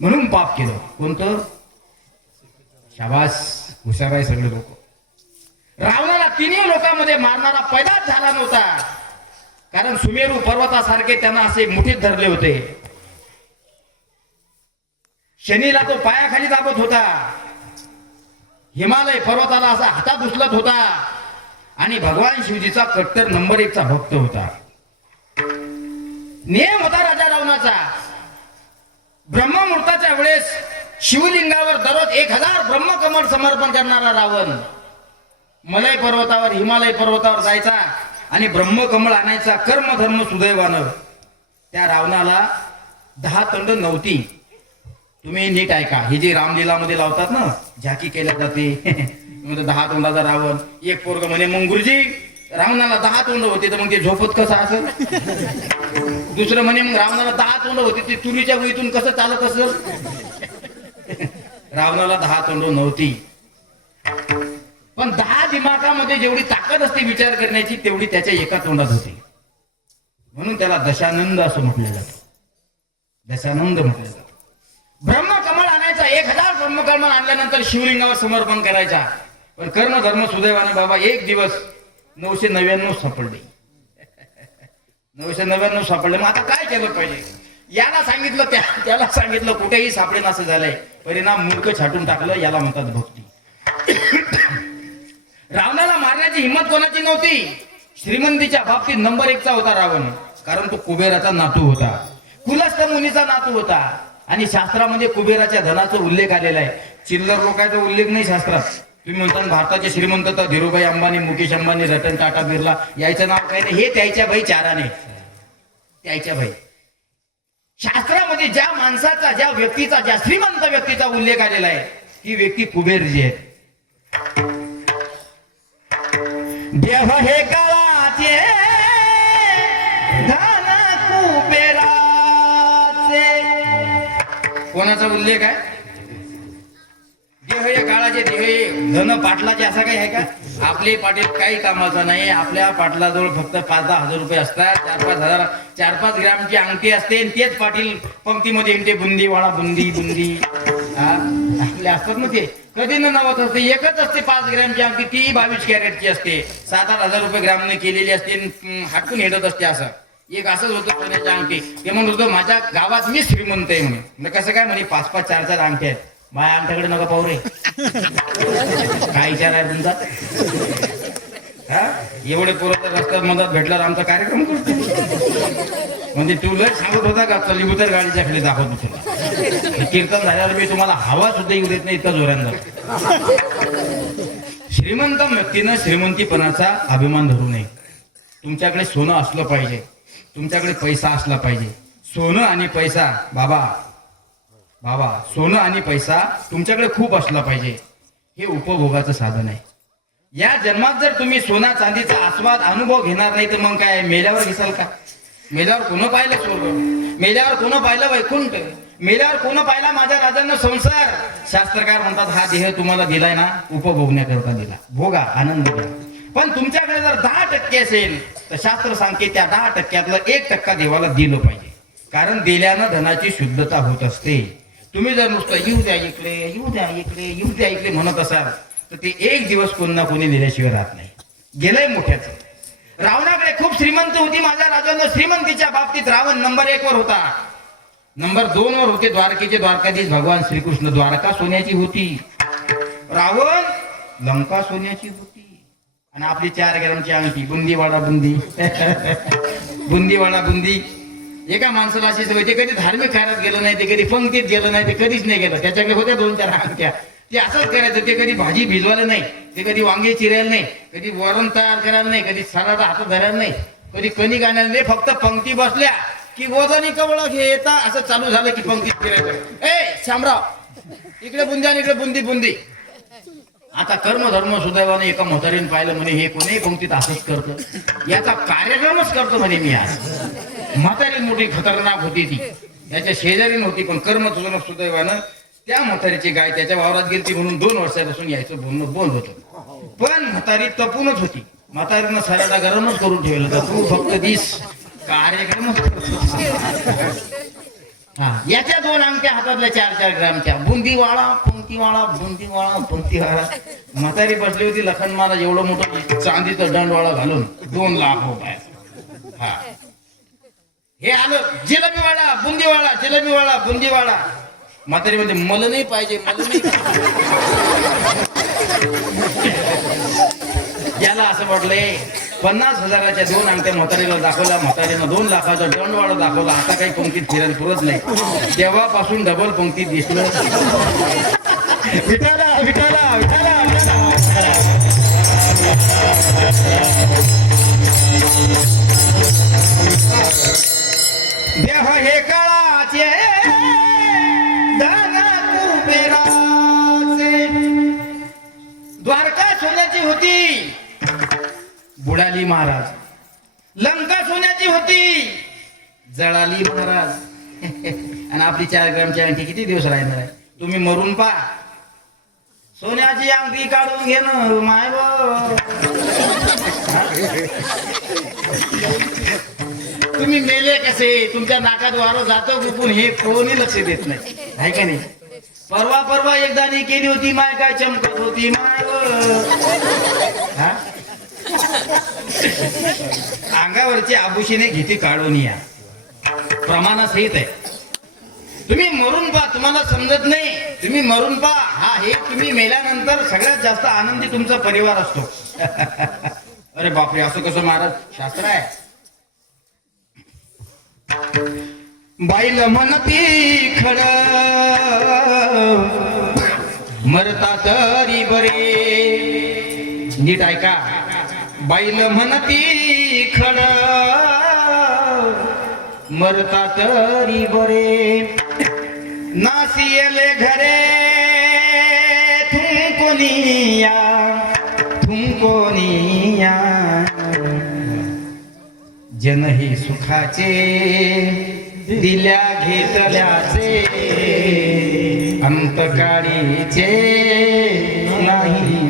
म्हणून पाप केलं. कोणतं? शाबास, हुशार आहे सगळे लोक. रावणाला तिन्ही लोकांमध्ये मारणारा पैदाच झाला नव्हता, कारण सुमेरू पर्वतासारखे त्यांना असे मुठीत धरले होते. शनीला तो पायाखाली दाबत होता, हिमालय पर्वताला असा हातात उचलत होता आणि भगवान शिवजीचा कट्टर नंबर 1चा भक्त होता. नियम होता राजा रावणाचा. ब्रह्ममुहूर्ताच्या वेळेस शिवलिंगावर दररोज 1000 ब्रह्मकमळ समर्पण करणारा रावण मलय पर्वतावर, हिमालय पर्वतावर जायचा आणि ब्रह्मकमळ आणायचा. कर्मधर्म सुदैवानं त्या रावणाला 10 तंड नव्हती. तुम्ही नीट ऐका, हे जे रामलीलामध्ये लावतात ना, झाकी केल्या जाते 10 तोंडाचा रावण. एक पोरग म्हणे, मग गुरुजी रावणाला 10 तोंड होते तर मग ते झोपत कसं असेल? दुसरं म्हणे, मग रावणाला 10 तोंड होते ते तुरीच्या वहीतून कसं चालत असेल? रावणाला 10 तोंड नव्हती, पण 10 दिमागामध्ये जेवढी ताकद असते विचार करण्याची तेवढी त्याच्या एका तोंडात होती. म्हणून त्याला दशानंद असं म्हटलं जातं. दशानंद म्हटलं जातं. ब्रह्मकमळ आणायचा, 1000 ब्रह्मकमळ आणल्यानंतर शिवलिंगावर समर्पण करायचा. पण कर्मधर्म सुदैवाने बाबा एक दिवस 999 सापडले. 999 सापडले. मग आता काय केलं पाहिजे? याला सांगितलं, त्याला सांगितलं, कुठेही सापडेन असं झालंय. परिणाम मूर्ख छाटून टाकलं. याला म्हणतात भक्ती. रावणाला मारण्याची हिंमत कोणाची नव्हती. श्रीमंतीच्या बाबतीत नंबर 1चा होता रावण, कारण तो कुबेराचा नातू होता, कुलस्थ मुनीचा नातू होता. आणि शास्त्रामध्ये कुबेराच्या धनाचा उल्लेख आलेला आहे. चिल्लर लोकांचा उल्लेख नाही शास्त्रात. तुम्ही म्हणता भारताचे श्रीमंत तर धीरूभाई अंबानी, मुकेश अंबानी, रतन टाटा, बिर्ला यायचं नाव काय नाही. हे त्याच्या भाई चाराने, त्याच्या भाई. शास्त्रामध्ये ज्या माणसाचा, ज्या व्यक्तीचा, ज्या श्रीमंत व्यक्तीचा उल्लेख आलेला आहे ती व्यक्ती कुबेरजी आहे. देव हे काळाचे धन कुबेराचे. कोणाचा उल्लेख आहे? देह या काळाचे, देह धन पाटलाचे. असं काही आहे का? आपले पाटील काही कामाचा नाही. आपल्या पाटलाजवळ फक्त 5-10 हजार रुपये असतात. 4-5 ग्रामची अंगठी असते आणि तेच पाटील पंक्तीमध्ये इंटे बुंदी वाळा, बुंदी बुंदी आपले असतात ना. ते कधी न नवत असते. एकच असते 5 ग्रॅमची अंगठी, ती 22 कॅरेटची असते. 7-8 हजार रुपये ग्रामने केलेली असते. हाटकून हेडत असते. असं एक असंच होतं सोन्याच्या अंगठी. ते म्हणत होतं माझ्या गावात मी श्रीमंत आहे म्हणे. कसं काय म्हणे? 5-5, 4-4 अंगठी आहेत. माझ्या अंगठ्याकडे नका पाहू रे. काय विचार आहे तुमचा? एवढे पोरं तर रस्त्यात मधात भेटल्यावर आमचा कार्यक्रम करतो म्हणजे तू लय सांगत होता का चल उतर गाडीच्या खाली दाखवतो तुला हे कीर्तन झाल्यावर मी तुम्हाला हवा सुद्धा येऊ देत नाही इतका जोरांना. श्रीमंत व्यक्तीनं श्रीमंतीपणाचा अभिमान धरू नये. तुमच्याकडे सोनं असलं पाहिजे, तुमच्याकडे पैसा असला पाहिजे. सोनं आणि पैसा बाबा सोनं आणि पैसा तुमच्याकडे खूप असला पाहिजे. हे उपभोगाचं साधन आहे. या जन्मात जर तुम्ही सोना चांदीचा आस्वाद अनुभव घेणार नाही तर मग काय मेल्यावर घेसाल का? मेल्यावर कोण पाहिलं स्वर्ग? मेल्यावर कोण पाहिलं वैकुंठ? मेल्यावर कोण पाहिला माझ्या राजांना संसार? शास्त्रकार म्हणतात हा देह तुम्हाला दिलाय ना उपभोगण्याकरता दिला, भोगा आनंद घ्या. पण तुमच्याकडे जर 10% असेल तर शास्त्र सांगते त्या 10%तलं 1% देवाला दिलं पाहिजे. कारण दिल्यानं धनाची शुद्धता होत असते. तुम्ही जर नुसतं येऊ द्या इकडे येऊ द्या इकडे येऊ द्या इकडे म्हणत असाल तर ते एक दिवस कोण ना कोणी दिल्याशिवाय राहत नाही. गेलंय मोठ्याच. रावणाकडे खूप श्रीमंत होती. माझ्या राजांना श्रीमंतीच्या बाबतीत रावण नंबर 1 वर होता. नंबर 2 वर होते द्वारकेचे द्वारकाधीश भगवान श्रीकृष्ण. द्वारका सोन्याची होती, रावण लंका सोन्याची होती. आणि आपली 4 ग्रॅमची अंगठी बुंदीवाडा बुंदी बुंदीवाडा बुंदी. एका माणसाला अशी सवय ते कधी धार्मिक कार्यात गेलं नाही, ते कधी पंक्तीत गेलं नाही, ते कधीच नाही गेलं. त्याच्याकडे होत्या 2-4 अंगठ्या. ते असंच करायचं. ते कधी भाजी भिजवायला नाही, ते कधी वांगे चिरायला नाही, कधी वरण तयार करायला नाही, कधी सराचा हातात धरायला नाही, कधी कणिक आणायला नाही. फक्त पंक्ती बसल्या की गोदानी कवळ घेता असं चालू झालं की पंक्तीत फिरायचं. ए शामराव इकडे बुंदी आणि इकडे बुंदी बुंदी. आता कर्मधर्म सुदैवाने एका म्हातारीने पाहिलं म्हणे हे कोणी पंक्तीत असंच करतं, याचा कार्यक्रमच करतो म्हणे मी आज. म्हातारी मोठी खतरनाक होती ती, याच्या शेजारी नव्हती. पण कर्मधर्म सुदैवानं त्या म्हातारीची गाय त्याच्या वावरात गेली म्हणून 2 वर्षापासून यायचं बोलणं बंद होतं. पण म्हातारी तपूनच होती. म्हातारीनं सराला गरमच करून ठेवलं तर तू फक्त दिस कार्यक्रमच करतो. हा याच्या 2 अंगठ्या हातातल्या 4-4 ग्रामच्या बुंदीवाळा पंक्तीवाळा बुंदीवाळा पंक्तीवाळा. म्हातारी बसली होती लखन महाराज एवढं मोठं चांदीचं दंडवाळा घालून 2 लाख रुपये. हा हे आलं जिलेबीवाळा बुंदीवाळा जिलेबीवाळा बुंदीवाळा. म्हातारी म्हणजे मला नाही पाहिजे मला नाही. याला असं वाटलंय 50,000च्या 2 अंगठ्या म्हातारीला दाखवला. म्हातारीनं 2 लाखाचा दंडवाळा दाखवला. आता काही पंक्तीत फिरायला पुरत नाही. तेव्हापासून डबल पंक्तीत दिसलं. विठाला विठाला विठाला देह हे काळाचे धन कुबेराचे. द्वारका सोन्याची होती, बुडाली महाराज. लंका सोन्याची होती, जळाली महाराज. आणि आपली 4 ग्रामची अंगठी किती दिवस राहणार आहे? तुम्ही मरून पा. सोन्याची अंगठी काढून घेणं माय तुम्ही मेले कसे? तुमच्या नाकात वारं जातं गुपून हे कोणी लक्ष देत नाही, आहे का नाही? परवा एकदा केली होती माय काय चमकत होती माय अंगावरची आभूषणे घेते काढून या. प्रमाणासहित आहे. तुम्ही मरून पहा, तुम्हाला समजत नाही. तुम्ही मरून पहा. हा हे तुम्ही मेल्यानंतर सगळ्यात जास्त आनंदी तुमचा परिवार असतो. अरे बापरे असं कसं महाराज? शास्त्र आहे. बाईल म्हणती खरं मरता तरी बरे. नीट ऐका. बाईल म्हणती खरं मरता तरी बरे. नासियले घरे थुंकोनिया जन हे सुखाचे दिल्या घेतल्याचे अंतकाळीचे नाही.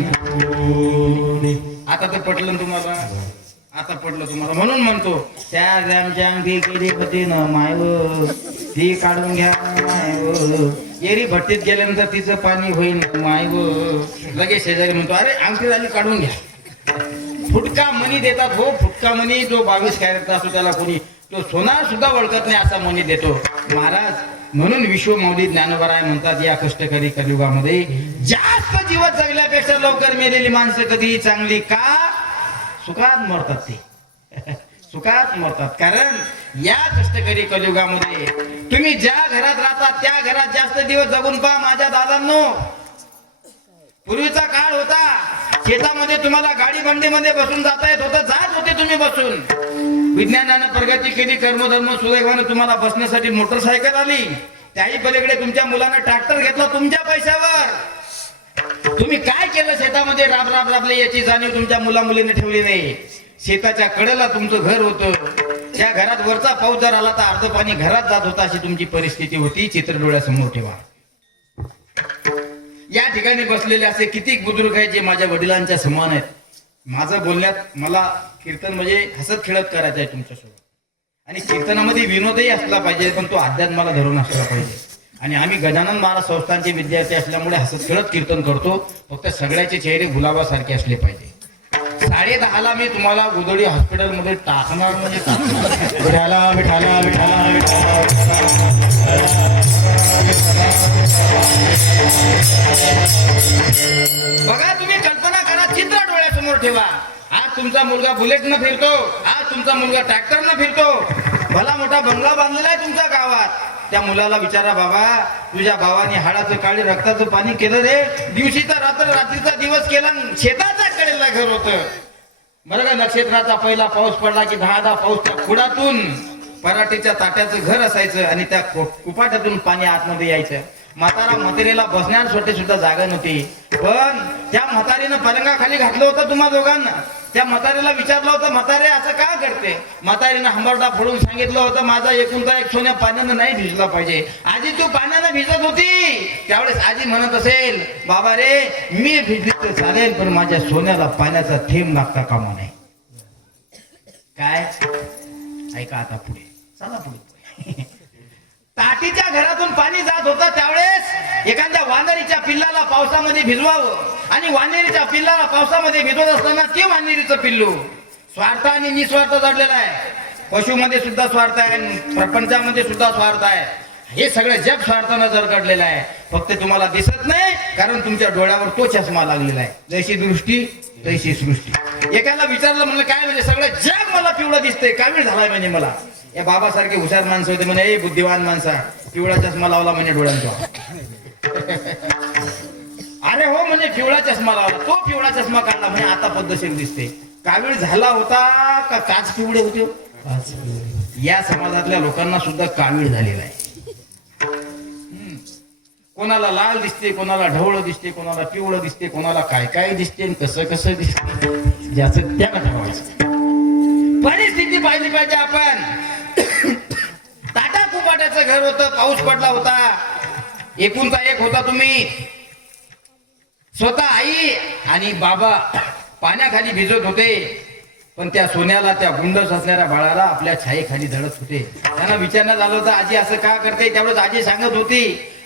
आता तर पटलं तुम्हाला? आता पटलं तुम्हाला? म्हणून म्हणतो 4 ग्रामच्या अंगठी केली होती ना मायव ती काढून घ्या मायव. एरी भट्टीत गेल्यानंतर तिचं पाणी होईल मायव. लगेच शेजारी म्हणतो अरे अंगठी झाली काढून घ्या. फुटका मनी देतात हो. फुटका मनी जो 22 कॅरेटचा असतो त्याला कोणी तो सोना सुद्धा ओळखत नाही असा मनी देतो महाराज. म्हणून विश्वमौली ज्ञानोबराय म्हणतात या कष्टकरी कलियुगामध्ये जास्त जीवन जगल्यापेक्षा लवकर मेलेली माणसं कधी चांगली का? सुखात मरतात ते सुखात मरतात. कारण या कष्टकरी कलियुगामध्ये तुम्ही ज्या घरात राहतात त्या घरात जास्त दिवस जगून पहा माझ्या दादांनो. पूर्वीचा काळ होता, शेतामध्ये तुम्हाला गाडी बंडीमध्ये बसून जाता येत होतं, जात होते तुम्ही बसून. विज्ञानानं प्रगती केली, कर्मधर्म सुदैवानं तुम्हाला बसण्यासाठी मोटरसायकल आली. त्याही पलीकडे तुमच्या मुलानं ट्रॅक्टर घेतला तुमच्या पैशावर. तुम्ही काय केलं शेतामध्ये राबले याची जाणीव तुमच्या मुला मुलीने ठेवली नाही. शेताच्या कडेला तुमचं घर होतं, त्या घरात वरचा पाऊस जर आला तर अर्ध पाणी घरात जात होता, अशी तुमची परिस्थिती होती. चित्र डोळ्यासमोर ठेवा. या ठिकाणी बसलेले असे किती बुजुर्ग आहेत जे माझ्या वडिलांच्या समान आहेत. माझं बोलण्यात मला कीर्तन म्हणजे हसत खेळत करायचं आहे तुमच्यासोबत. आणि कीर्तनामध्ये विनोदही असला पाहिजे, पण तो अध्यात्माला धरून असला पाहिजे. आणि आम्ही गजानन महाराज संस्थानचे विद्यार्थी असल्यामुळे हसत खेळत कीर्तन करतो. फक्त सगळ्याचे चेहरे गुलाबासारखे असले पाहिजे. 10:30ला मी तुम्हाला गोदडी हॉस्पिटलमध्ये टाकणार म्हणजे टाकणार. विठाला विठाला विठाला विठाला. बघा, तुम्ही कल्पना करा, चित्र डोळ्यासमोर ठेवा. आज तुमचा मुलगा बुलेटनं फिरतो, आज तुमचा मुलगा ट्रॅक्टरनं फिरतो, भला मोठा बंगला बांधलेला आहे तुमच्या गावात. त्या मुलाला विचारा, बाबा तुझ्या भावाने हाडाचं काळी रक्ताचं पाणी केलं रे, दिवशीचा रात्र रात्रीचा दिवस केला, शेताचा कडेला घर होतं. बरं का, नक्षत्राचा पहिला पाऊस पडला की 10 पाऊस त्या खुडातून पराठीच्या ताट्याचं घर असायचं आणि त्या कुपाट्यातून पाणी आतमध्ये यायचं. म्हातारीला बसण्यासाठी सुद्धा जागा नव्हती, पण त्या म्हातारीनं पलंगाखाली घातलं होतं तुम्हा दोघांना. त्या म्हातारीला विचारलं होतं, म्हातारे असं का करते? म्हातारीनं हंबरडा फोडून सांगितलं होतं, माझा एकुलता एक सोन्या पाण्यानं नाही भिजला पाहिजे. आजी तू पाण्यानं भिजत होती त्यावेळेस आजी म्हणत असेल, बाबा रे मी भिजली तर चालेल, पण माझ्या सोन्याला पाण्याचा थेंब लागता कामा नाही. काय ऐका आता पुढे, चला पुढे. ताटीच्या घरातून पाणी जात होतं त्यावेळेस एखाद्या वानरीच्या पिल्लाला पावसामध्ये भिजवावं, आणि वानेरीच्या पिल्लाला पावसामध्ये भिजवत असताना ते वानेरीचं पिल्लू स्वार्थ आणि निस्वार्थ जडलेला आहे. पशुमध्ये सुद्धा स्वार्थ आहे, प्रपंचामध्ये सुद्धा स्वार्थ आहे. हे सगळं जग स्वार्थानं जरगडलेलं आहे. फक्त तुम्हाला दिसत नाही, कारण तुमच्या डोळ्यावर तो चष्मा लागलेला आहे. जैशी दृष्टी तैशी सृष्टी. एकाला विचारलं म्हणलं, काय म्हणजे सगळं जग मला पिवळं दिसतंय, कावीळ झालाय म्हणजे मला. या बाबासारखे हुशार माणसं होते म्हणे, बुद्धिवान माणसा पिवळा चष्मा लावला म्हणे डोळ्यांचा. अरे हो म्हणे, पिवळा चष्मा लावला, तो पिवळा चष्मा काढला म्हणे, आता पद्धतशीर दिसते. कावीळ झाला होता का काच पिवळे होते? या समाजातल्या लोकांना सुद्धा कावीळ झालेला आहे. कोणाला लाल दिसते, कोणाला ढवळ दिसते, कोणाला पिवळं दिसते, कोणाला काय काय दिसते, कसं कसं दिसते, ज्याचं त्याला ठरवायचं. परिस्थिती पाहिली पाहिजे आपण. टाटा कुपाट्याचं घर होतं, पाऊस पडला होता, एकुलता एक होता तुम्ही. स्वतः आई आणि बाबा पाण्याखाली भिजत होते, पण त्या सोन्याला, त्या गुंडस असणाऱ्या बाळाला आपल्या छायेखाली धडत होते. त्यांना विचारण्यात आलं होतं, आजी असं का करते? त्यावेळेस आजी सांगत होती,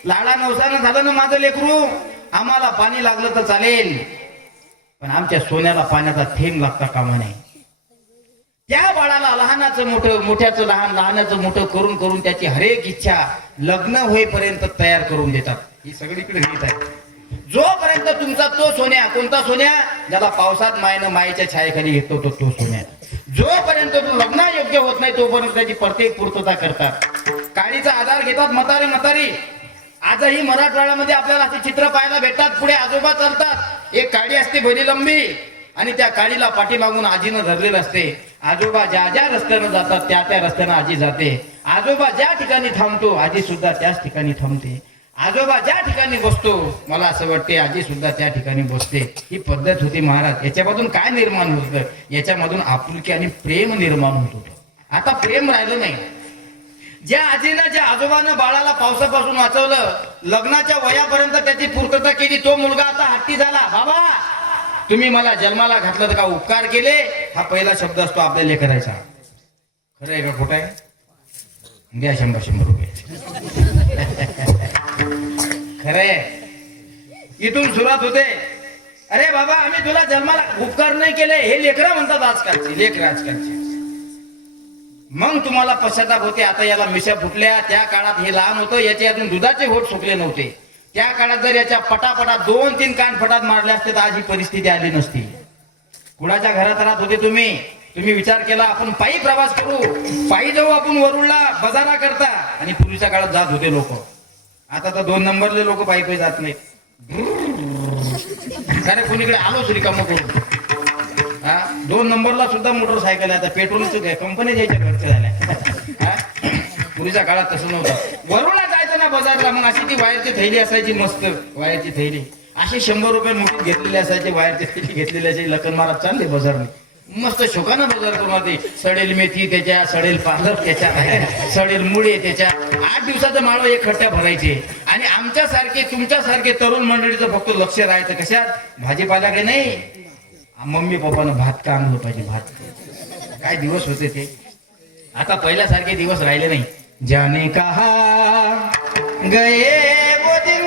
लाडा नवसानं झालं ना माझं लेकरू, आम्हाला पाणी लागलं तर चालेल, पण आमच्या सोन्याला पाण्याचा थेंब लागता कामा नाही. त्या बाळाला लहानाचं मोठं, मोठ्याचं लहान, लहानाचं मोठं करून करून त्याची हरेक इच्छा लग्न होईपर्यंत तयार करून देतात. ही सगळीकडे रीत आहे. जोपर्यंत तुमचा तो सोन्या, कोणता सोन्या? ज्याला पावसात मायनं मायेच्या छायेखाली घेतो तो सोन्या, जोपर्यंत तो लग्न योग्य होत नाही तोपर्यंत त्याची प्रत्येक पूर्तता करतात. काळीचा आधार घेतात म्हातारी. आजही मराठवाड्यामध्ये आपल्याला असे चित्र पाहायला भेटतात. पुढे आजोबा चालतात, एक काळी असते भली लंबी, आणि त्या काळीला पाठी लागून आजीनं धरलेलं असते. आजोबा ज्या ज्या रस्त्यानं जातात त्या त्या रस्त्यानं आजी जाते. आजोबा ज्या ठिकाणी थांबतो आजी सुद्धा त्याच ठिकाणी थांबते. आजोबा ज्या ठिकाणी बसतो मला असं वाटते आजी सुद्धा त्या ठिकाणी बसते. ही पद्धत होती महाराज. याच्यामधून काय निर्माण होत होतं? याच्यामधून आपुलकी आणि प्रेम निर्माण होत होतं. आता प्रेम राहिलं नाही. ज्या आजीनं, ज्या आजोबानं बाळाला पावसापासून वाचवलं, लग्नाच्या वयापर्यंत त्याची पूर्तता केली, तो मुलगा आता हट्टी झाला. बाबा तुम्ही मला जन्माला घातलं तर का उपकार केले? हा पहिला शब्द असतो आपल्या लेकराचा. खरं आहे का खोटं आहे? द्या 100 रुपये. खरंय. इथून सुरुवात होते. अरे बाबा आम्ही तुला जन्माला उपकार नाही केले, हे लेकरं म्हणतात आजकालची, लेकरं आजकालची. मग तुम्हाला पश्चाताप होते. आता याला मिशा फुटल्या. त्या काळात हे लहान होतं, याचे अजून दुधाचे होठ सुकले नव्हते. त्या काळात जर याच्या पटापटा 2-3 कान फटात मारले असते तर आज ही परिस्थिती आली नसती. कुणाच्या घरात राहत होते तुम्ही विचार केला आपण पायी प्रवास करू, पायी जाऊ आपण वरुडला बाजारा करता, आणि पूर्वीच्या काळात जात होते लोक. आता तर 2 नंबरले लोक पायी पायी जात नाहीत. कारण कोणीकडे आलोच रिकाम करू. 2 नंबरला सुद्धा मोटरसायकल आहे. आता पेट्रोलच काय कंपनी द्यायच्या घरच्या झाल्या. पूर्वीच्या काळात तसं नव्हतं. वरुडला जायचं ना बाजारला, मग अशी ती वायरची थैली असायची, मस्त वायरची थैली. असे 100 रुपये मोठी घेतलेले असायचे, वायरची थैली घेतलेली असायची. लखन महाराज चालले बाजारने, मस्त शोकानं बाजार करून होते. सडेल मेथी त्याच्या, सडेल पालक त्याच्या, सडेल मुळे त्याच्या. 8 दिवसाचं माळव एक खट्ट्या भरायचे. आणि आमच्यासारखे तुमच्यासारखे तरुण मंडळीचं फक्त लक्ष राहायचं कशात, भाजीपाल्याकडे नाही. मम्मी पप्पानं भात का आणलं पाहिजे, भात. काय दिवस होते ते. आता पहिल्यासारखे दिवस राहिले नाही. जाने कहा गए वो दिन,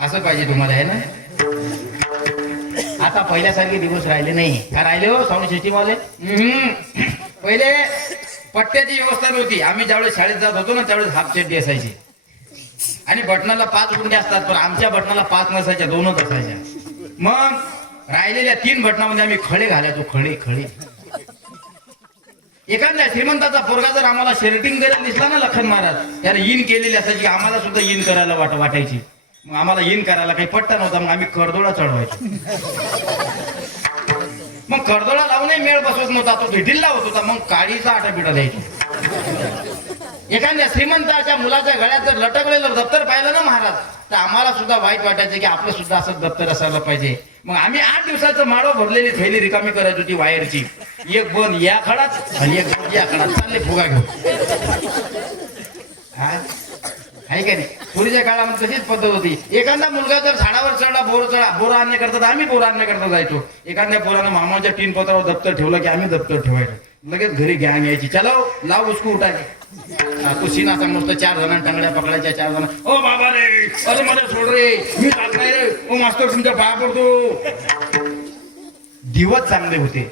असं पाहिजे तुम्हाला, आहे ना. आता पहिल्यासारखे दिवस राहिले नाही. का राहिले हो साऊंड सिस्टीम वाले? पहिले पट्ट्याची व्यवस्था नव्हती. आम्ही ज्यावेळेस शाळेत जात होतो ना, त्यावेळेस हाफ चड्डी असायची आणि बटनाला 5 गुंडे असतात. पण आमच्या बटनाला 5 नसायच्या, 2च असायच्या. मग राहिलेल्या 3 बटनामध्ये आम्ही खळे घालायचो, खळे. एखाद्या श्रीमंताचा पोरगा जर आम्हाला शर्टिंग करायला दिसला ना लखन महाराज, त्याने इन केलेली असायची, आम्हाला सुद्धा इन करायला वाटायची. मग आम्हाला इन करायला काही पट्टा नव्हता, मग आम्ही करदोळा चढवायचो. मग करदोळा लावूनही मेळ बसवत नव्हता, तो ढिढिल्ला होत होता. मग काळीचा आटापिटा द्यायची. एखाद्या श्रीमंताच्या मुलाच्या गळ्यात जर लटकलेलं दप्तर पाहिलं ना महाराज, तर आम्हाला सुद्धा वाईट वाटायचं की आपलं सुद्धा असं दप्तर असायला पाहिजे. मग आम्ही 8 दिवसाचं माळव भरलेली थैली रिकामी करायची होती वायरची. एक बन या खडात आणि एक बन या खडात, चालले फुगा घेऊन. आहे का नाही. पूर्वीच्या काळामध्ये तशीच पद्धत होती. एखादा मुलगा जर झाडावर चढला, बोर आणण्याकरता, तर आम्ही बोर आणण्याकरता जायचो. एखाद्या पोरानं मामाच्या 3 पत्रावर दप्तर ठेवलं की आम्ही दप्तर ठेवायचो. लगेच घरी गॅंग यायची, चलो लाव उसको उठायचे. तो सीनाचा मस्त 4 जणांना टांगड्या पकडायच्या, 4 जण, ओ बाबा रे, अरे मला सोड रे, मी जात नाही रे, ओ मास्तर तुमच्या पाया पडतो. दिवस चांगले होते.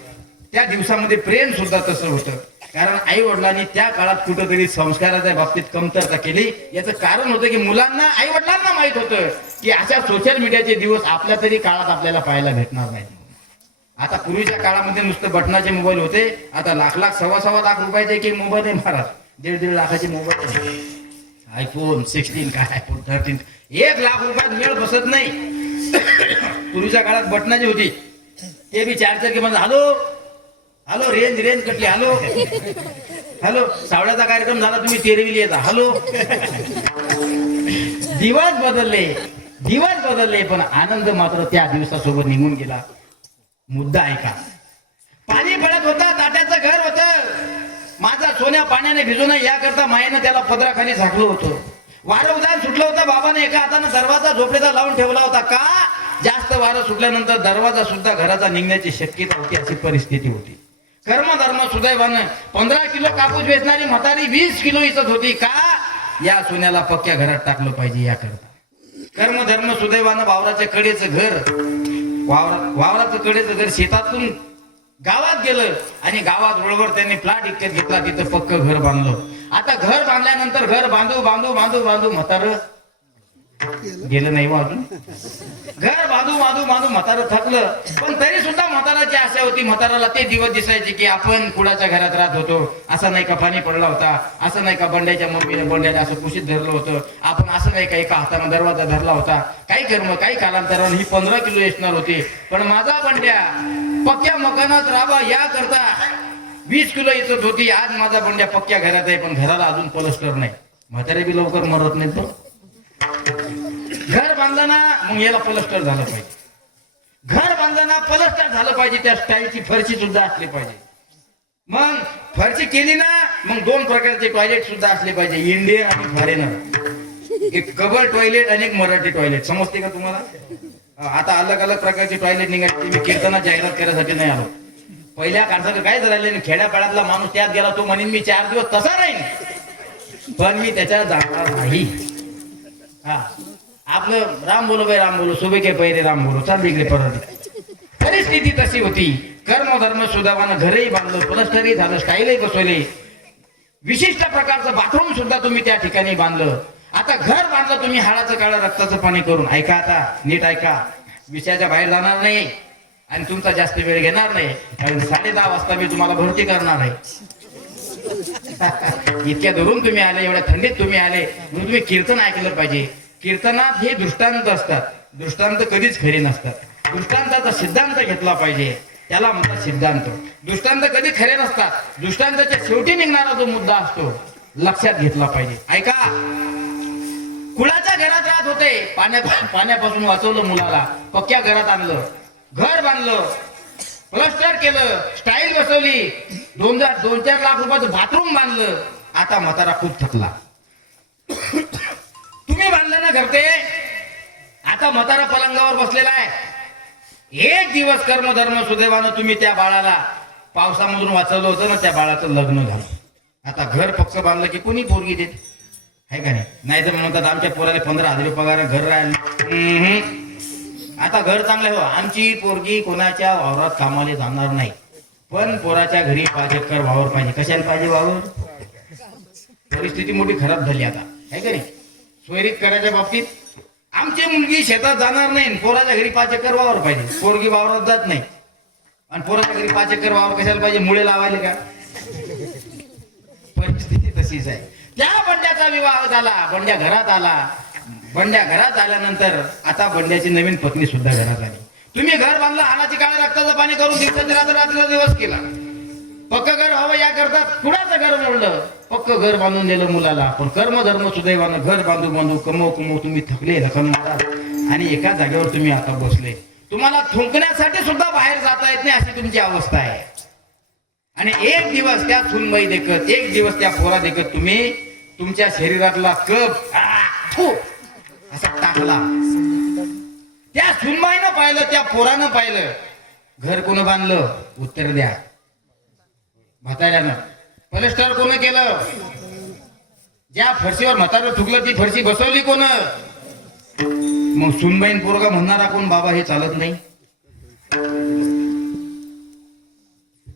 त्या दिवसामध्ये प्रेम सुद्धा तसं होतं. कारण आई वडिलांनी त्या काळात कुठंतरी संस्काराच्या बाबतीत कमतरता केली. याचं कारण होतं की मुलांना, आई वडिलांना माहित होतं की अशा सोशल मीडियाचे दिवस आपल्या तरी काळात आपल्याला पाहायला भेटणार नाही. आता पूर्वीच्या काळामध्ये नुसतं बटनाचे मोबाईल होते. आता लाख, 1.25 लाख रुपयाचे की मोबाईल आहे महाराज. 1.5 लाखाचे मोबाईल, iPhone 16 काय iPhone 13, 1 लाख रुपयात मेळ बसत नाही. पूर्वीच्या काळात बटनाची होती, ते बी 4 चरकी मध्ये. हॅलो रेंज कटली, हॅलो सावळ्याचा कार्यक्रम झाला, तुम्ही तेरविली येता, हॅलो. दिवस बदलले पण आनंद मात्र त्या दिवसासोबत निघून गेला. मुद्दा ऐका. पाणी पडत होता, ताट्याचं घर होतं. माझा सोन्या पाण्याने भिजू नये याकरता मायेनं त्याला पदराखाली झाकलं होतं. वारं उदान सुटलं होतं. बाबाने एका हातानं दरवाजा झोपडीचा लावून ठेवला होता. का? जास्त वारं सुटल्यानंतर दरवाजा सुद्धा घराचा निघण्याची शक्यता होती, अशी परिस्थिती होती. कर्मधर्म सुदैवानं 15 किलो कापूस वेचणारी म्हातारी 20 किलो इचत होती. का? या सोन्याला पक्क्या घरात टाकलं पाहिजे याकरता. कर्मधर्म सुदैवानं वावराच्या कडेचं घर शेतातून गावात गेलं आणि गावात रोडवर त्यांनी प्लॉट विकत घेतला. तिथं पक्क घर बांधलं. आता घर बांधल्यानंतर घर बांधू म्हातारं गेलं नाही अजून. घर बांधू म्हातारं थकलं. पण तरी सुद्धा म्हाताराची आशा होती. म्हाताराला ते दिवस दिसायचे की आपण कुणाच्या घरात राहत होतो. असं नाही का पाणी पडला होता, असं नाही का बंड्याच्या मम्मीने बंड्याला असं कुशीत धरलं होतं, आपण असं नाही का एका हाताने दरवाजा धरला होता. काही कर्म, काही कालांतराने ही 15 किलो येणार होती. पण माझा बंड्या पक्क्या मकानात राहावा या करता 20 किलो येत होती. आज माझा बंड्या पक्क्या घरात आहे, पण घराला अजून प्लस्टर नाही. म्हातारे बी लवकर मरत नाही. तो घर बांधलं ना, मग याला प्लस्टर झालं पाहिजे. घर बांधलं ना, प्लस्टर झालं पाहिजे. त्या स्टाईलची फरशी सुद्धा असली पाहिजे. मग फरशी केली ना, मग 2 प्रकारचे टॉयलेट सुद्धा असले पाहिजे, इंडियन आणि फॉरेनर. एक कबर टॉयलेट आणि एक मराठी टॉयलेट. समजते का तुम्हाला? आता अलग अलग प्रकारचे टॉयलेट निघाले. मी कीर्तना जाहिरात करायसाठी नाही आलो. पहिल्या काळाचं काय झालं, खेड्यापाड्यातला माणूस त्यात गेला, तो म्हणेन मी 4 दिवस तसा राहीन, पण मी त्याच्या जाणार नाही. हा, आपलं राम बोलो सुबह के पहिले राम बोलो, चाल इकडे परत. परिस्थिती तशी होती. कर्मधर्म सुदैवानं घरही बांधलं, प्लस्टरही झालं, स्टाईलही बसवले. विशिष्ट प्रकारचं बाथरूम सुद्धा तुम्ही त्या ठिकाणी बांधलं. आता घर बांधलं तुम्ही हाडाचं काळं रक्ताचं पाणी करून. ऐका, आता नीट ऐका, विषयाच्या बाहेर जाणार नाही. आणि तुमचा जास्त वेळ घेणार नाही, कारण 10:30 वाजता मी तुम्हाला भरती करणार आहे. इतक्या दुरून तुम्ही आले, एवढ्या थंडीत तुम्ही आले, म्हणून तुम्ही कीर्तन ऐकलं पाहिजे. कीर्तनात हे दृष्टांत असतात, दृष्टांत कधीच खरे नसतात. दृष्टांताचा सिद्धांत घेतला पाहिजे, त्याला म्हणतात सिद्धांत. दृष्टांत कधी खरे नसतात, दृष्टांताच्या शेवटी निघणारा जो मुद्दा असतो लक्षात घेतला पाहिजे. ऐका, कुळाच्या घरात राहत होते, पाण्यापासून वाचवलं मुलाला, पक्क्या घरात आणलं, घर बांधलं, प्लस्टर केलं, स्टाईल बसवली, 2-4 लाख रुपयाचं बाथरूम बांधलं. आता म्हातारा खूप थकला. तुम्ही बांधलं ना घर ते, आता म्हातारा पलंगावर बसलेला आहे. एक दिवस कर्मधर्म सुदैवानं तुम्ही त्या बाळाला पावसामधून वाचवलं होतं ना, त्या बाळाचं लग्न झालं. आता घर पक्ष बांधलं की कोणी पोरगी देत आहे का नाही? नाही तर म्हणतात आमच्या पोराला 15,000 पगार, घर राहिलं. आता घर चांगलं हो, आमची पोरगी कोणाच्या वावरात कामाला जाणार नाही, पण पोराच्या घरी 5 एकर वावर पाहिजे. कशाला पाहिजे वावर? परिस्थिती मोठी खराब झाली आता, आहे का नाही? सोयरीक करायच्या बाबतीत आमची मुलगी शेतात जाणार नाही, पोराच्या घरी 5 एकर वावर पाहिजे. पोरगी वावरात जात नाही आणि पोराच्या घरी 5 एकर वावर कशाला पाहिजे? मुळे लावायले का? परिस्थिती तशीच आहे. त्या बंड्याचा विवाह झाला, बंड्या घरात आला. बंड्या घरात आल्यानंतर आता बंड्याची नवीन पत्नी सुद्धा घरात आली. तुम्ही घर बांधलं, हानाची काळ्या रक्ताचं पाणी करून रात्र दिवस केला. पक्क घर व्हावं या करता कुणाचं घर मोडलं, पक्क घर बांधून दिलं मुलाला. पण कर्मधर्म सुदैवानं घर बांधू बांधू कमव तुम्ही थकले, रकम आणि एका जागेवर तुम्ही आता बसले. तुम्हाला थुंकण्यासाठी सुद्धा बाहेर जाता येत नाही, अशी तुमची अवस्था आहे. आणि एक दिवस त्या सुनबाई देखत, एक दिवस त्या पोरा देखत तुम्ही तुमच्या शरीरातला कप असा टाकला. त्या सुनबाईनं पाहिलं, त्या पोरानं पाहिलं. घर कोण बांधलं? उत्तर द्या. म्हाताऱ्यानं. प्लॅस्टर कोण केलं? ज्या फरशीवर म्हातारं थुकलं ती फरशी बसवली कोण? मग सुनबाईन पोरगा म्हणणारा कोण? बाबा हे चालत नाही.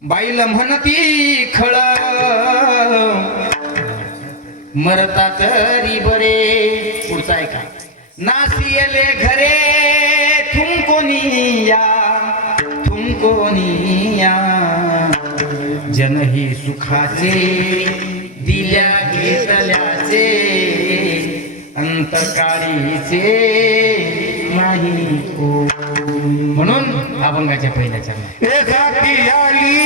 बाईला म्हणती खळ मरता तरी बरे. पुढचा आहे का? नासियले घरे तुमकोनिया जनही सुखाचे दिल्या घेतल्याचे अंतकाळीचे नाही को. म्हणून अभंगाच्या पहिल्या चरणात एखादी आली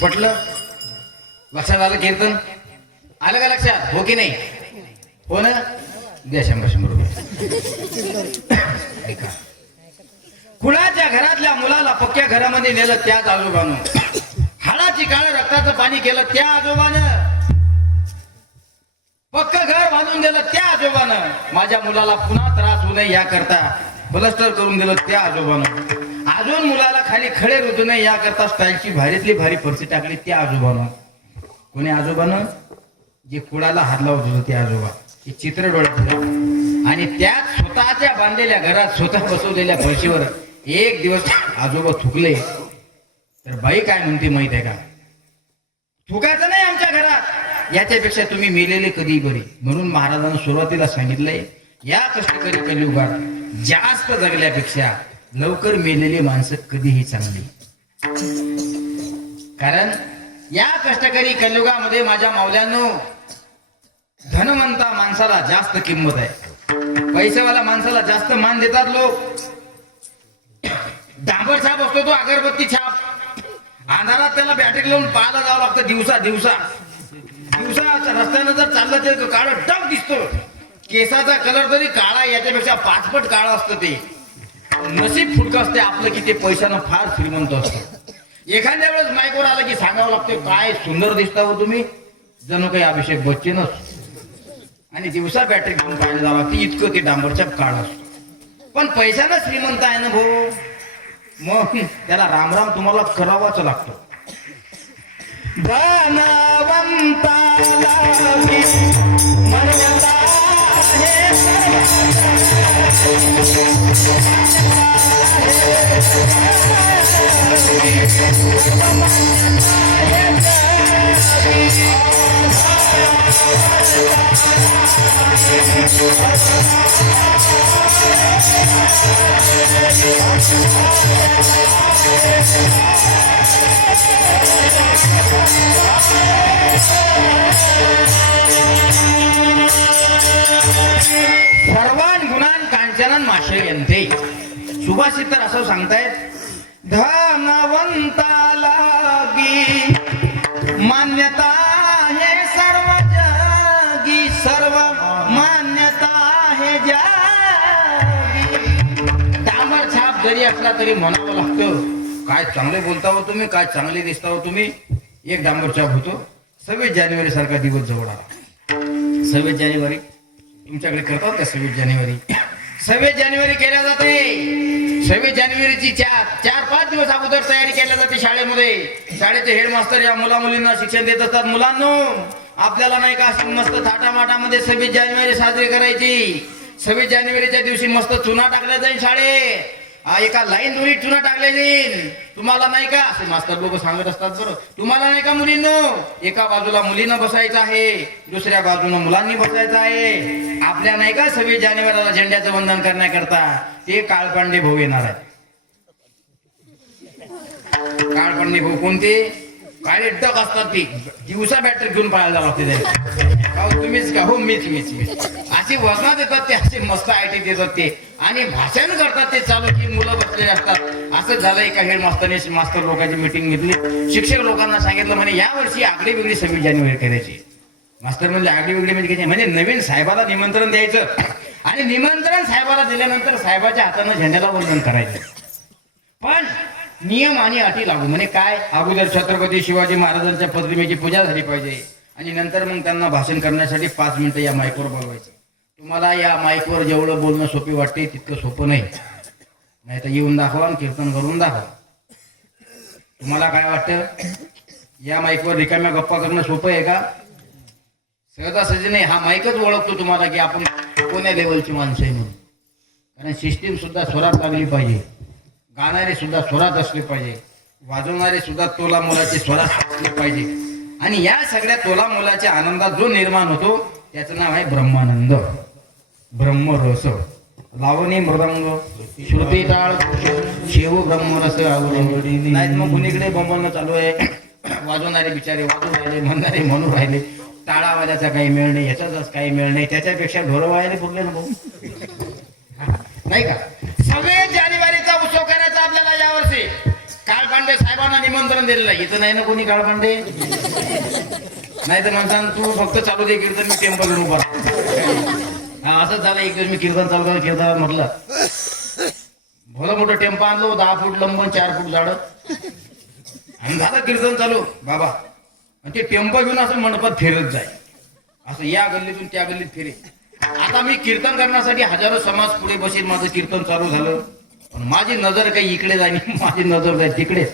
पटलं? लक्षात आलं? कीर्तन आलं का लक्षात? हो की नाही? हो ना? द्या 100 रुपये. ऐका, कुणाच्या घरातल्या मुलाला पक्क्या घरामध्ये नेलं त्याच आजोबानं, हाडाची काळ रक्ताचं पाणी केलं त्या आजोबानं, पक्क घर बांधून दिलं त्या आजोबानं, माझ्या मुलाला पुन्हा त्रास होऊ नये याकरता प्लॅस्टर करून दिलं त्या आजोबानं, अजून मुलाला खाली खडे रुतू नये याकरता स्टाईलची भारीतली भारी फरशी टाकली त्या आजोबानं. कोणी आजोबानं? जे कुळाला हात लावत होतं ते आजोबा. हे चित्र डोळ्यात ठेवा. आणि त्यात स्वतःच्या बांधलेल्या घरात स्वतः बसवलेल्या फरशीवर एक दिवस आजोबा थुकले तर बाई काय म्हणते माहित आहे का? थुकायचं नाही आमच्या घरात, याच्यापेक्षा तुम्ही मेलेले कधी बरे. म्हणून महाराजांनी सुरुवातीला सांगितलंय, या कष्टकरी कलियुगात जास्त जगल्यापेक्षा लवकर मेलेली माणसं कधीही चांगली. कारण या कष्टकरी कलियुगामध्ये माझ्या मावल्यांनो धनवंता माणसाला जास्त किंमत आहे, पैसेवाला माणसाला जास्त मान देतात लोक. डांबर छाप असतो तो अगरबत्ती छाप, अंधारात त्याला बॅटरी लावून पाहायला जावं लागतं दिवसा रस्त्यानं जर चाललं तर काळं टक दिसतो. केसाचा कलर तरी काळा, याच्यापेक्षा 5 पट काळा असतं ते. नशीब फुटकं असते आपलं की ते पैशानं फार श्रीमंत असतं. एखाद्या वेळेस माईकवर आलं की सांगावं लागतं काय सुंदर दिसता हो तुम्ही, जणू काही अभिषेक बच्चनच. आणि दिवसा बॅटरी घेऊन पाहायला जावं लागतं, इतकं ते डांबरच्या काळ असतो. पण पैशानं श्रीमंत आहे ना भाऊ, मग त्याला रामराम तुम्हाला करावाच लागतो. धनवंताला मर्यादा सर्वान गुणान कांचनान माश्रयन्ते. सुभाषित तर असं सांगतायत, धनवंताला गी मान्यता हे सर्व जगी, सर्व मान्यता हे जगी. डांबर छाप जरी असला तरी म्हणावं लागतं काय चांगले बोलता हो तुम्ही, काय चांगले दिसता हो तुम्ही. एक डांबर छाप होतो. 26 जानेवारी सारखा दिवस जवळ आला. 26 जानेवारी तुमच्याकडे करतात का? 26 जानेवारी 26 जानेवारी केल्या जाते. 26 जानेवारीची 4-5 दिवस अगोदर तयारी केल्या जाते शाळेमध्ये. शाळेचे हेडमास्टर या मुला मुलींना शिक्षण देत असतात. मुलांनो आपल्याला नाही का अशी मस्त थाटामाटामध्ये 26 जानेवारी साजरी करायची. 26 जानेवारीच्या दिवशी मस्त चुना टाकल्या जाईल शाळेत. एका लाईन दोरी चुना टाकल्या जाईल. तुम्हाला नाही का असे मास्तर लोक सांगत असतात बरं, तुम्हाला नाही का मुलींनो एका बाजूला मुलीनं बसायचं आहे, दुसऱ्या बाजूनं मुलांनी बसायचं आहे. आपल्या नाही का 26 जानेवारीला झेंड्याचं वंदन करण्याकरता ते काळपांडे भाऊ येणार आहेत. काळपांडे भाऊ कोणते? काळे डग असतात ते, दिवसा बॅटरी घेऊन पळायला लागते. तुम्हीच का? हो मीच. अशी वजनात येतात ते, असे मस्त आयटी देतात ते आणि भाषण करतात ते चालू की मुलं बसलेले असतात. असं झालं एका हेड मास्तर लोकांची मीटिंग घेतली. शिक्षक लोकांना सांगितलं म्हणे यावर्षी आगळी वेगळी 26 जानेवारी करायची. मास्तर म्हणजे आगळी वेगळी म्हणजे म्हणजे नवीन साहेबाला निमंत्रण द्यायचं आणि निमंत्रण साहेबाला दिल्यानंतर साहेबाच्या हातानं झेंड्याला वंदन करायचं. पण नियम आणि अटी लागू. म्हणे काय? अगोदर छत्रपती शिवाजी महाराजांच्या प्रतिमेची पूजा झाली पाहिजे आणि नंतर मग त्यांना भाषण करण्यासाठी 5 मिनिटं या माईकवर बोलवायचं. तुम्हाला या माईकवर जेवढं बोलणं सोपे वाटते तितकं सोपं नाही. नाही तर येऊन दाखवा आणि कीर्तन करून दाखवा. तुम्हाला काय वाटतं या माईकवर रिकाम्या गप्पा करणं सोपं आहे का? सहजासहजी नाही. हा माईकच ओळखतो तुम्हाला की आपण कोण्या लेवलची माणसं आहे म्हणून. कारण सिस्टीम सुद्धा स्वरात लागली पाहिजे, गाणारे सुद्धा स्वरात असले पाहिजे, वाजवणारे सुद्धा तोला मोलाचे स्वरात असले पाहिजे. आणि या सगळ्या तोला मोलाच्या आनंदात जो निर्माण होतो त्याचं नाव आहे ब्रह्मानंद, ब्रह्मरस. लावणी मृदंग श्रुती टाळ शेव ब्रह्मरस आवडी. नाहीत मग कुणीकडे बंबलणं चालू आहे, वाजवणारे बिचारे वाजवून राहिले, म्हणणारे म्हणून राहिले. टाळावाल्याचा काही मेळ नाही, याचाच काही मेळ नाही. त्याच्यापेक्षा ढोरवायला पुरले ना भाऊ, नाही का? 26 जानेवारीचा उत्सव करायचा आपल्याला यावर्षी. काळपांडे साहेबांना निमंत्रण दिलेलं आहे. इथं नाही ना कोणी काळपांडे? नाही तर म्हणतात तू फक्त चालू दे कीर्तन, मी टेम्पल घेऊन उभा. हा असंच झालं. एक दिवस मी कीर्तन चालू करा कीर्तन म्हटलं, भलं मोठं टेम्पो आणलो, 10 फूट लंबन 4 फूट जाड आणि झालं कीर्तन चालू बाबा. आणि ते टेम्पो घेऊन असं मंडपात फिरत जाय, असं या गल्लीतून त्या गल्लीत फिरे. आता मी कीर्तन करण्यासाठी हजारो समाज पुढे बसेल, माझं कीर्तन चालू झालं. पण माझी नजर काही इकडे जाईल, माझी नजर जाईल तिकडेच.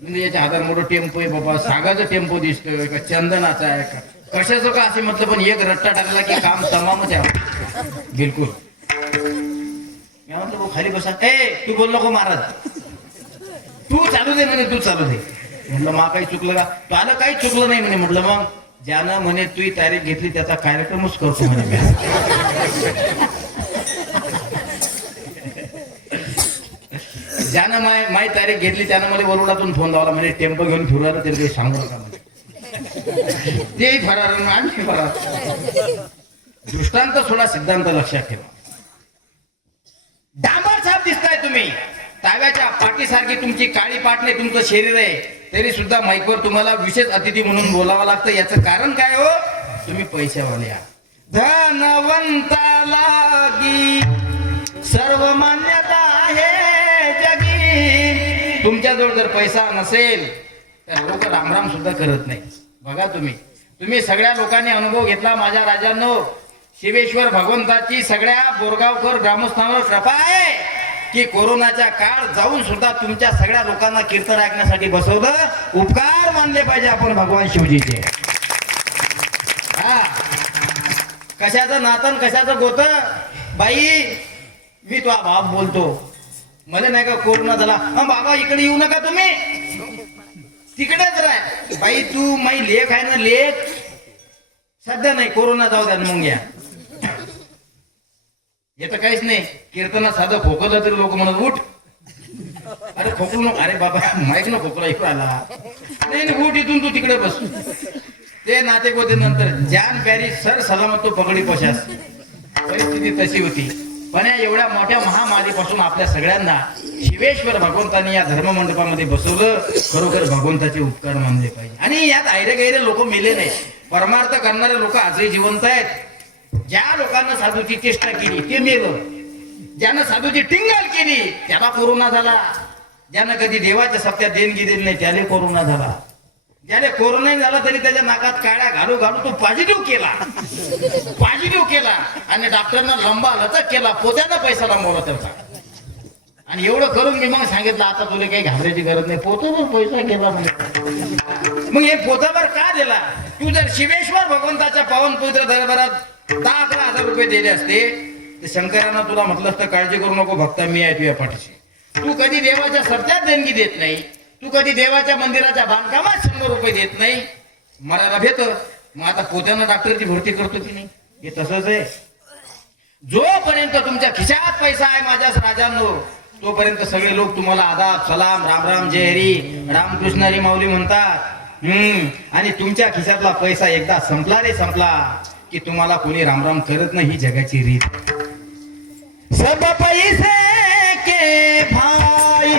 म्हणजे याच्या हातात मोठं टेम्पो आहे बाबा, सागाचं टेम्पो दिसतोय का चंदनाचा आहे का कशाचं का असे म्हटलं. पण एक रट्टा टाकला की काम तमामच आहे बिलकुल. मी म्हटलं भाऊ खाली बसा. तू बोल नको महाराज, तू चालू दे म्हणे, तू चालू दे. म्हटलं मा काही चुकलं का? तू आलं काही चुकलं नाही म्हणे. म्हटलं मग ज्यानं म्हणे तू तारीख घेतली त्याचा कार्यक्रमच करतो म्हणे. ज्यानं माय तारीख घेतली त्यानं मला वरुडातून फोन लावला म्हणजे टेम्पो घेऊन फिरायला त्याला काही सांगू नका म्हणजे तेही फरार आणि आम्ही फरार. दृष्टांत सोडा, सिद्धांत लक्षात ठेवा. डांबर साहेब दिसताय तुम्ही, ताव्याच्या पाठीसारखी तुमची काळी पाट नाही तुमचं शरीर आहे, तरी सुद्धा माईकवर तुम्हाला विशेष अतिथी म्हणून बोलावं लागतं. याचं कारण काय हो? तुम्ही पैशावाले आहात. धनवंताला सर्व मान्यता आहे जगी. तुमच्याजवळ जर पैसा नसेल तर लोक रामराम सुद्धा करत नाही. बघा तुम्ही सगळ्या लोकांनी अनुभव घेतला. माझ्या राजांनो, शिवेश्वर भगवंताची सगळ्या बोरगावकर ग्रामस्थांवर कृपा आहे की कोरोनाचा काळ जाऊन सुद्धा तुमच्या सगळ्या लोकांना कीर्तन ऐकण्यासाठी बसवलं. उपकार मानले पाहिजे आपण भगवान शिवजीचे. हा, कशाचं नातन कशाचं गोत. बाई, मी तो बाप बोलतो, मला नाही का कोरोना झाला, बाबा इकडे येऊ नका तुम्ही, तिकडेच राह. बाई तू माई लेख आहे ना, लेख सध्या नाही, कोरोना जाऊ द्या मग या. येतं काहीच नाही. कीर्तनात साधं खोकलं तरी लोक म्हणत उठ, अरे खोकलू नको, अरे बाबा माहित ना खोकला इकडे आला नाही, उठ इथून तू तिकडे बस. ते नाते होते नंतर जान प्यारी सर सलामत तो पगडी पशास. परिस्थिती तशी होती. पण या एवढ्या मोठ्या महामारीपासून आपल्या सगळ्यांना शिवेश्वर भगवंतांनी या धर्म मंडपामध्ये बसवलं. खरोखर भगवंताचे उपकार मानले पाहिजे. आणि यात आयरे गैरे लोक मेले नाही. परमार्थ करणारे लोक आजही जिवंत आहेत. ज्या लोकांना साधूची चेष्टा केली ते मेलं, ज्यानं साधूची टिंगल केली त्याला कोरोना झाला, ज्यानं कधी देवाच्या सप्त्यात देणगी दिली नाही त्याला कोरोना झाला, ज्याने कोरोना झाला तरी त्याच्या नाकात काळ्या घालू घालू तो पॉझिटिव्ह केला आणि डॉक्टरना लंबा लचक केला, पोत्यानं पैसा लंबवला त्याचा. आणि एवढं करून मी मग सांगितलं आता तुला काही घाबरायची गरज नाही, पोत्यावर पैसा केला म्हणजे. मग हे पोत्यावर का दिला? तू जर शिवेश्वर भगवंताच्या पावन पवित्र दरबारात 10-11,000 रुपये दिले असते तर शंकरांना तुला म्हटलं असतं काळजी करू नको भक्ता, मी आहे तुझ्या पाठीशी. तू कधी देवाच्या सत्यात देणगी देत नाही, तू कधी देवाच्या मंदिराच्या बांधकामात 100 रुपये देत नाही, मराला भेट. मग आता पोत्यानं डॉक्टरची भरती करतो की नाही? हे तसंच आहे. जोपर्यंत तुमच्या खिशात पैसा आहे माझ्या राजांनो, तोपर्यंत सगळे लोक तुम्हाला आदाब सलाम राम राम जय हरी रामकृष्ण हरी माऊली म्हणतात. आणि तुमच्या खिशातला पैसा एकदा संपला रे संपला की तुम्हाला कोणी रामराम करत नाही. ही जगाची रीत. सब पैसे के भाई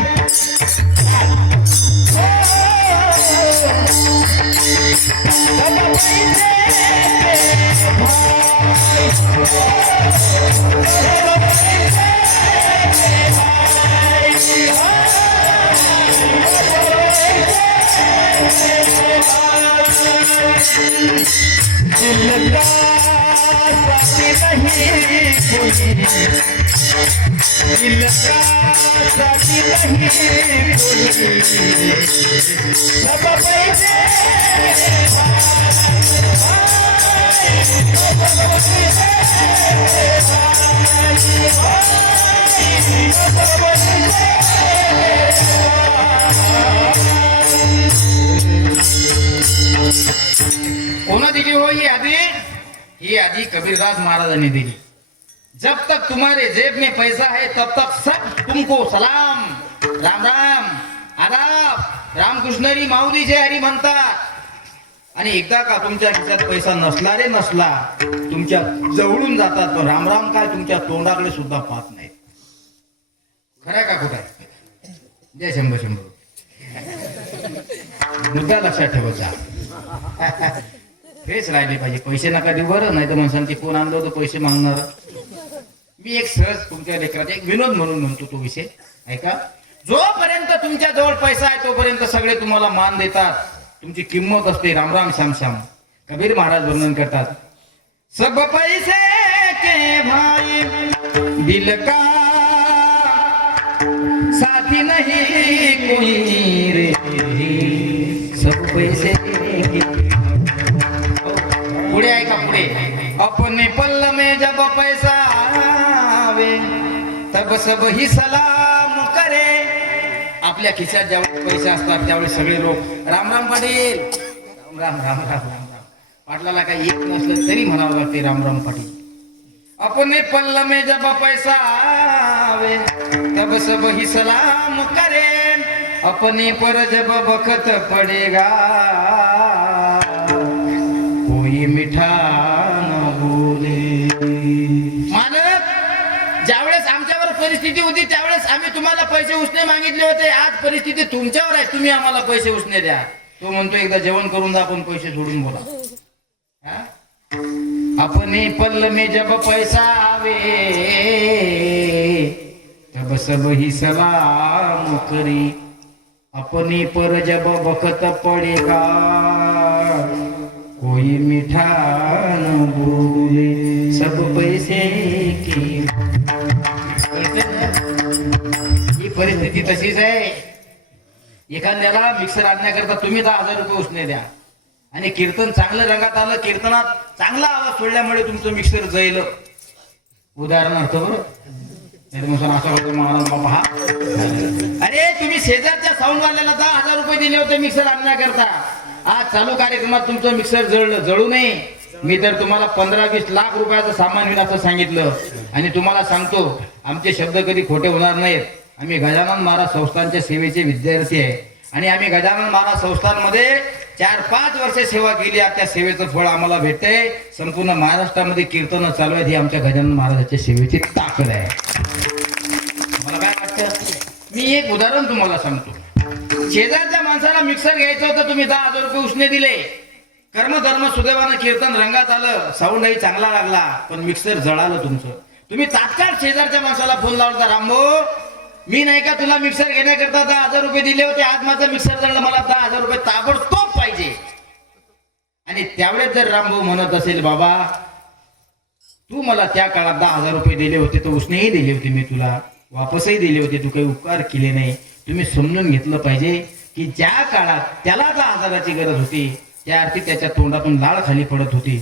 कोणा दिली हो ही यादी? ही यादी कबीरदास महाराजांनी दिली. जब तक तुम्हारे जेब में पैसा है तब तक सब तुमको सलाम राम राम आदाब रामकृष्णरी माऊली जय हरी म्हणतात. आणि एकदा का तुमच्या खिशात पैसा नसला रे नसला, तुमच्या जवळून जातात पण राम राम काय तुमच्या तोंडाकडे सुद्धा पाहत नाही. खरं का खोटं? जय शंभर शंभर. मुद्दा लक्षात ठेवायचा. हेच राहिले पाहिजे. पैसे नका देऊ बरं, नाही तर माणसांचे कोण आणलं होतं पैसे मागणार. मी एक सहज तुमच्या लेकराचा एक विनोद म्हणून म्हणतो तो विषय ऐका. जोपर्यंत तुमच्या जवळ पैसा आहे तोपर्यंत सगळे तुम्हाला मान देतात, तुमची किंमत असते. राम राम श्याम श्याम. कबीर महाराज वर्णन करतात. सब पैसे के भाई दिल का साथी नहीं कोई रे, सब पैसे पुढे ऐका पुढे. अपने पल्ल में जब पैसा आवे तब सब ही सलाम करे. आपल्या खिशात ज्यावेळेस पैसे असतात त्यावेळेस सगळे लोक राम राम पाटील राम राम राम राम राम राम. पाटलाला काही येत नसलं तरी म्हणावं लागते राम राम पाटील. अपने पल्ल में जब पैसा आवे तब सब ही सलाम करें, अपने पर जब बखत पड़ेगा कोई मिठा न बोले. मालक, ज्यावेळेस आमच्यावर परिस्थिती होती त्यावेळेस आम्ही तुम्हाला पैसे उसने मागितले होते. आज परिस्थिती तुमच्यावर आहे, तुम्ही आम्हाला पैसे उसने द्या. तो म्हणतो एकदा जेवण करून जा, आपण पैसे सोडून बोला. हा? अपने पल्ल में जब पैसा आवे तब सब ही सलाम करी, अपने पर जब बखत पड़ेगा कोई मिठा न बोले, सब पैसे की. ही परिस्थिती तशीच आहे. एखाद्याला मिक्सर आणण्याकरता तुम्ही 10,000 रुपये उसने द्या आणि कीर्तन चांगलं रंगात आलं, कीर्तनात चांगला आवाज सोडल्यामुळे तुमचं मिक्सर जळलं. उदाहरणार्थ बरं, असं होतं महाराज बाबा. हा अरे, तुम्ही शेजारच्या साऊंडवाल्याला 10,000 रुपये दिले होते मिक्सर आणण्याकरता. आज चालू कार्यक्रमात तुमचं मिक्सर जळलं. जळू नये. मी तर तुम्हाला 15-20 लाख रुपयाचं सामान घेऊन असं सांगितलं. आणि तुम्हाला सांगतो, आमचे शब्द कधी खोटे होणार नाहीत. आम्ही गजानन महाराज संस्थानच्या सेवेचे विद्यार्थी आहे आणि आम्ही गजानन महाराज संस्थानमध्ये 4-5 वर्ष सेवा केली. त्या सेवेचं फळ आम्हाला भेटतंय. संपूर्ण महाराष्ट्रामध्ये कीर्तन चालू आहेत. ही आमच्या गजानन महाराजांच्या सेवेची ताकद आहे. मला काय वाटतं, मी एक उदाहरण तुम्हाला सांगतो. शेजारच्या माणसाला मिक्सर घ्यायचं होतं, तुम्ही 10,000 रुपये उसने दिले. कर्मधर्म सुदैवानं कीर्तन रंगात आलं, साऊंडही चांगला लागला, पण मिक्सर जळालं तुमचं. तुम्ही तात्काळ शेजारच्या माणसाला फोन लावला, रामभाऊ मी नाही का तुला मिक्सर घेण्याकरता 10,000 रुपये दिले होते, आज माझं मिक्सर जळलं, मला 10,000 रुपये ताबडतोब पाहिजे. आणि त्यावेळेस जर रामभाऊ म्हणत असेल, बाबा तू मला त्या काळात 10,000 रुपये दिले होते, तर उसनेही दिले होते, मी तुला वापसही दिले होते, तू काही उपकार केले नाही. तुम्ही समजून घेतलं पाहिजे की ज्या काळात त्याला 10,000ची गरज होती त्या अर्थी त्याच्या तोंडातून लाळ खाली पडत होती.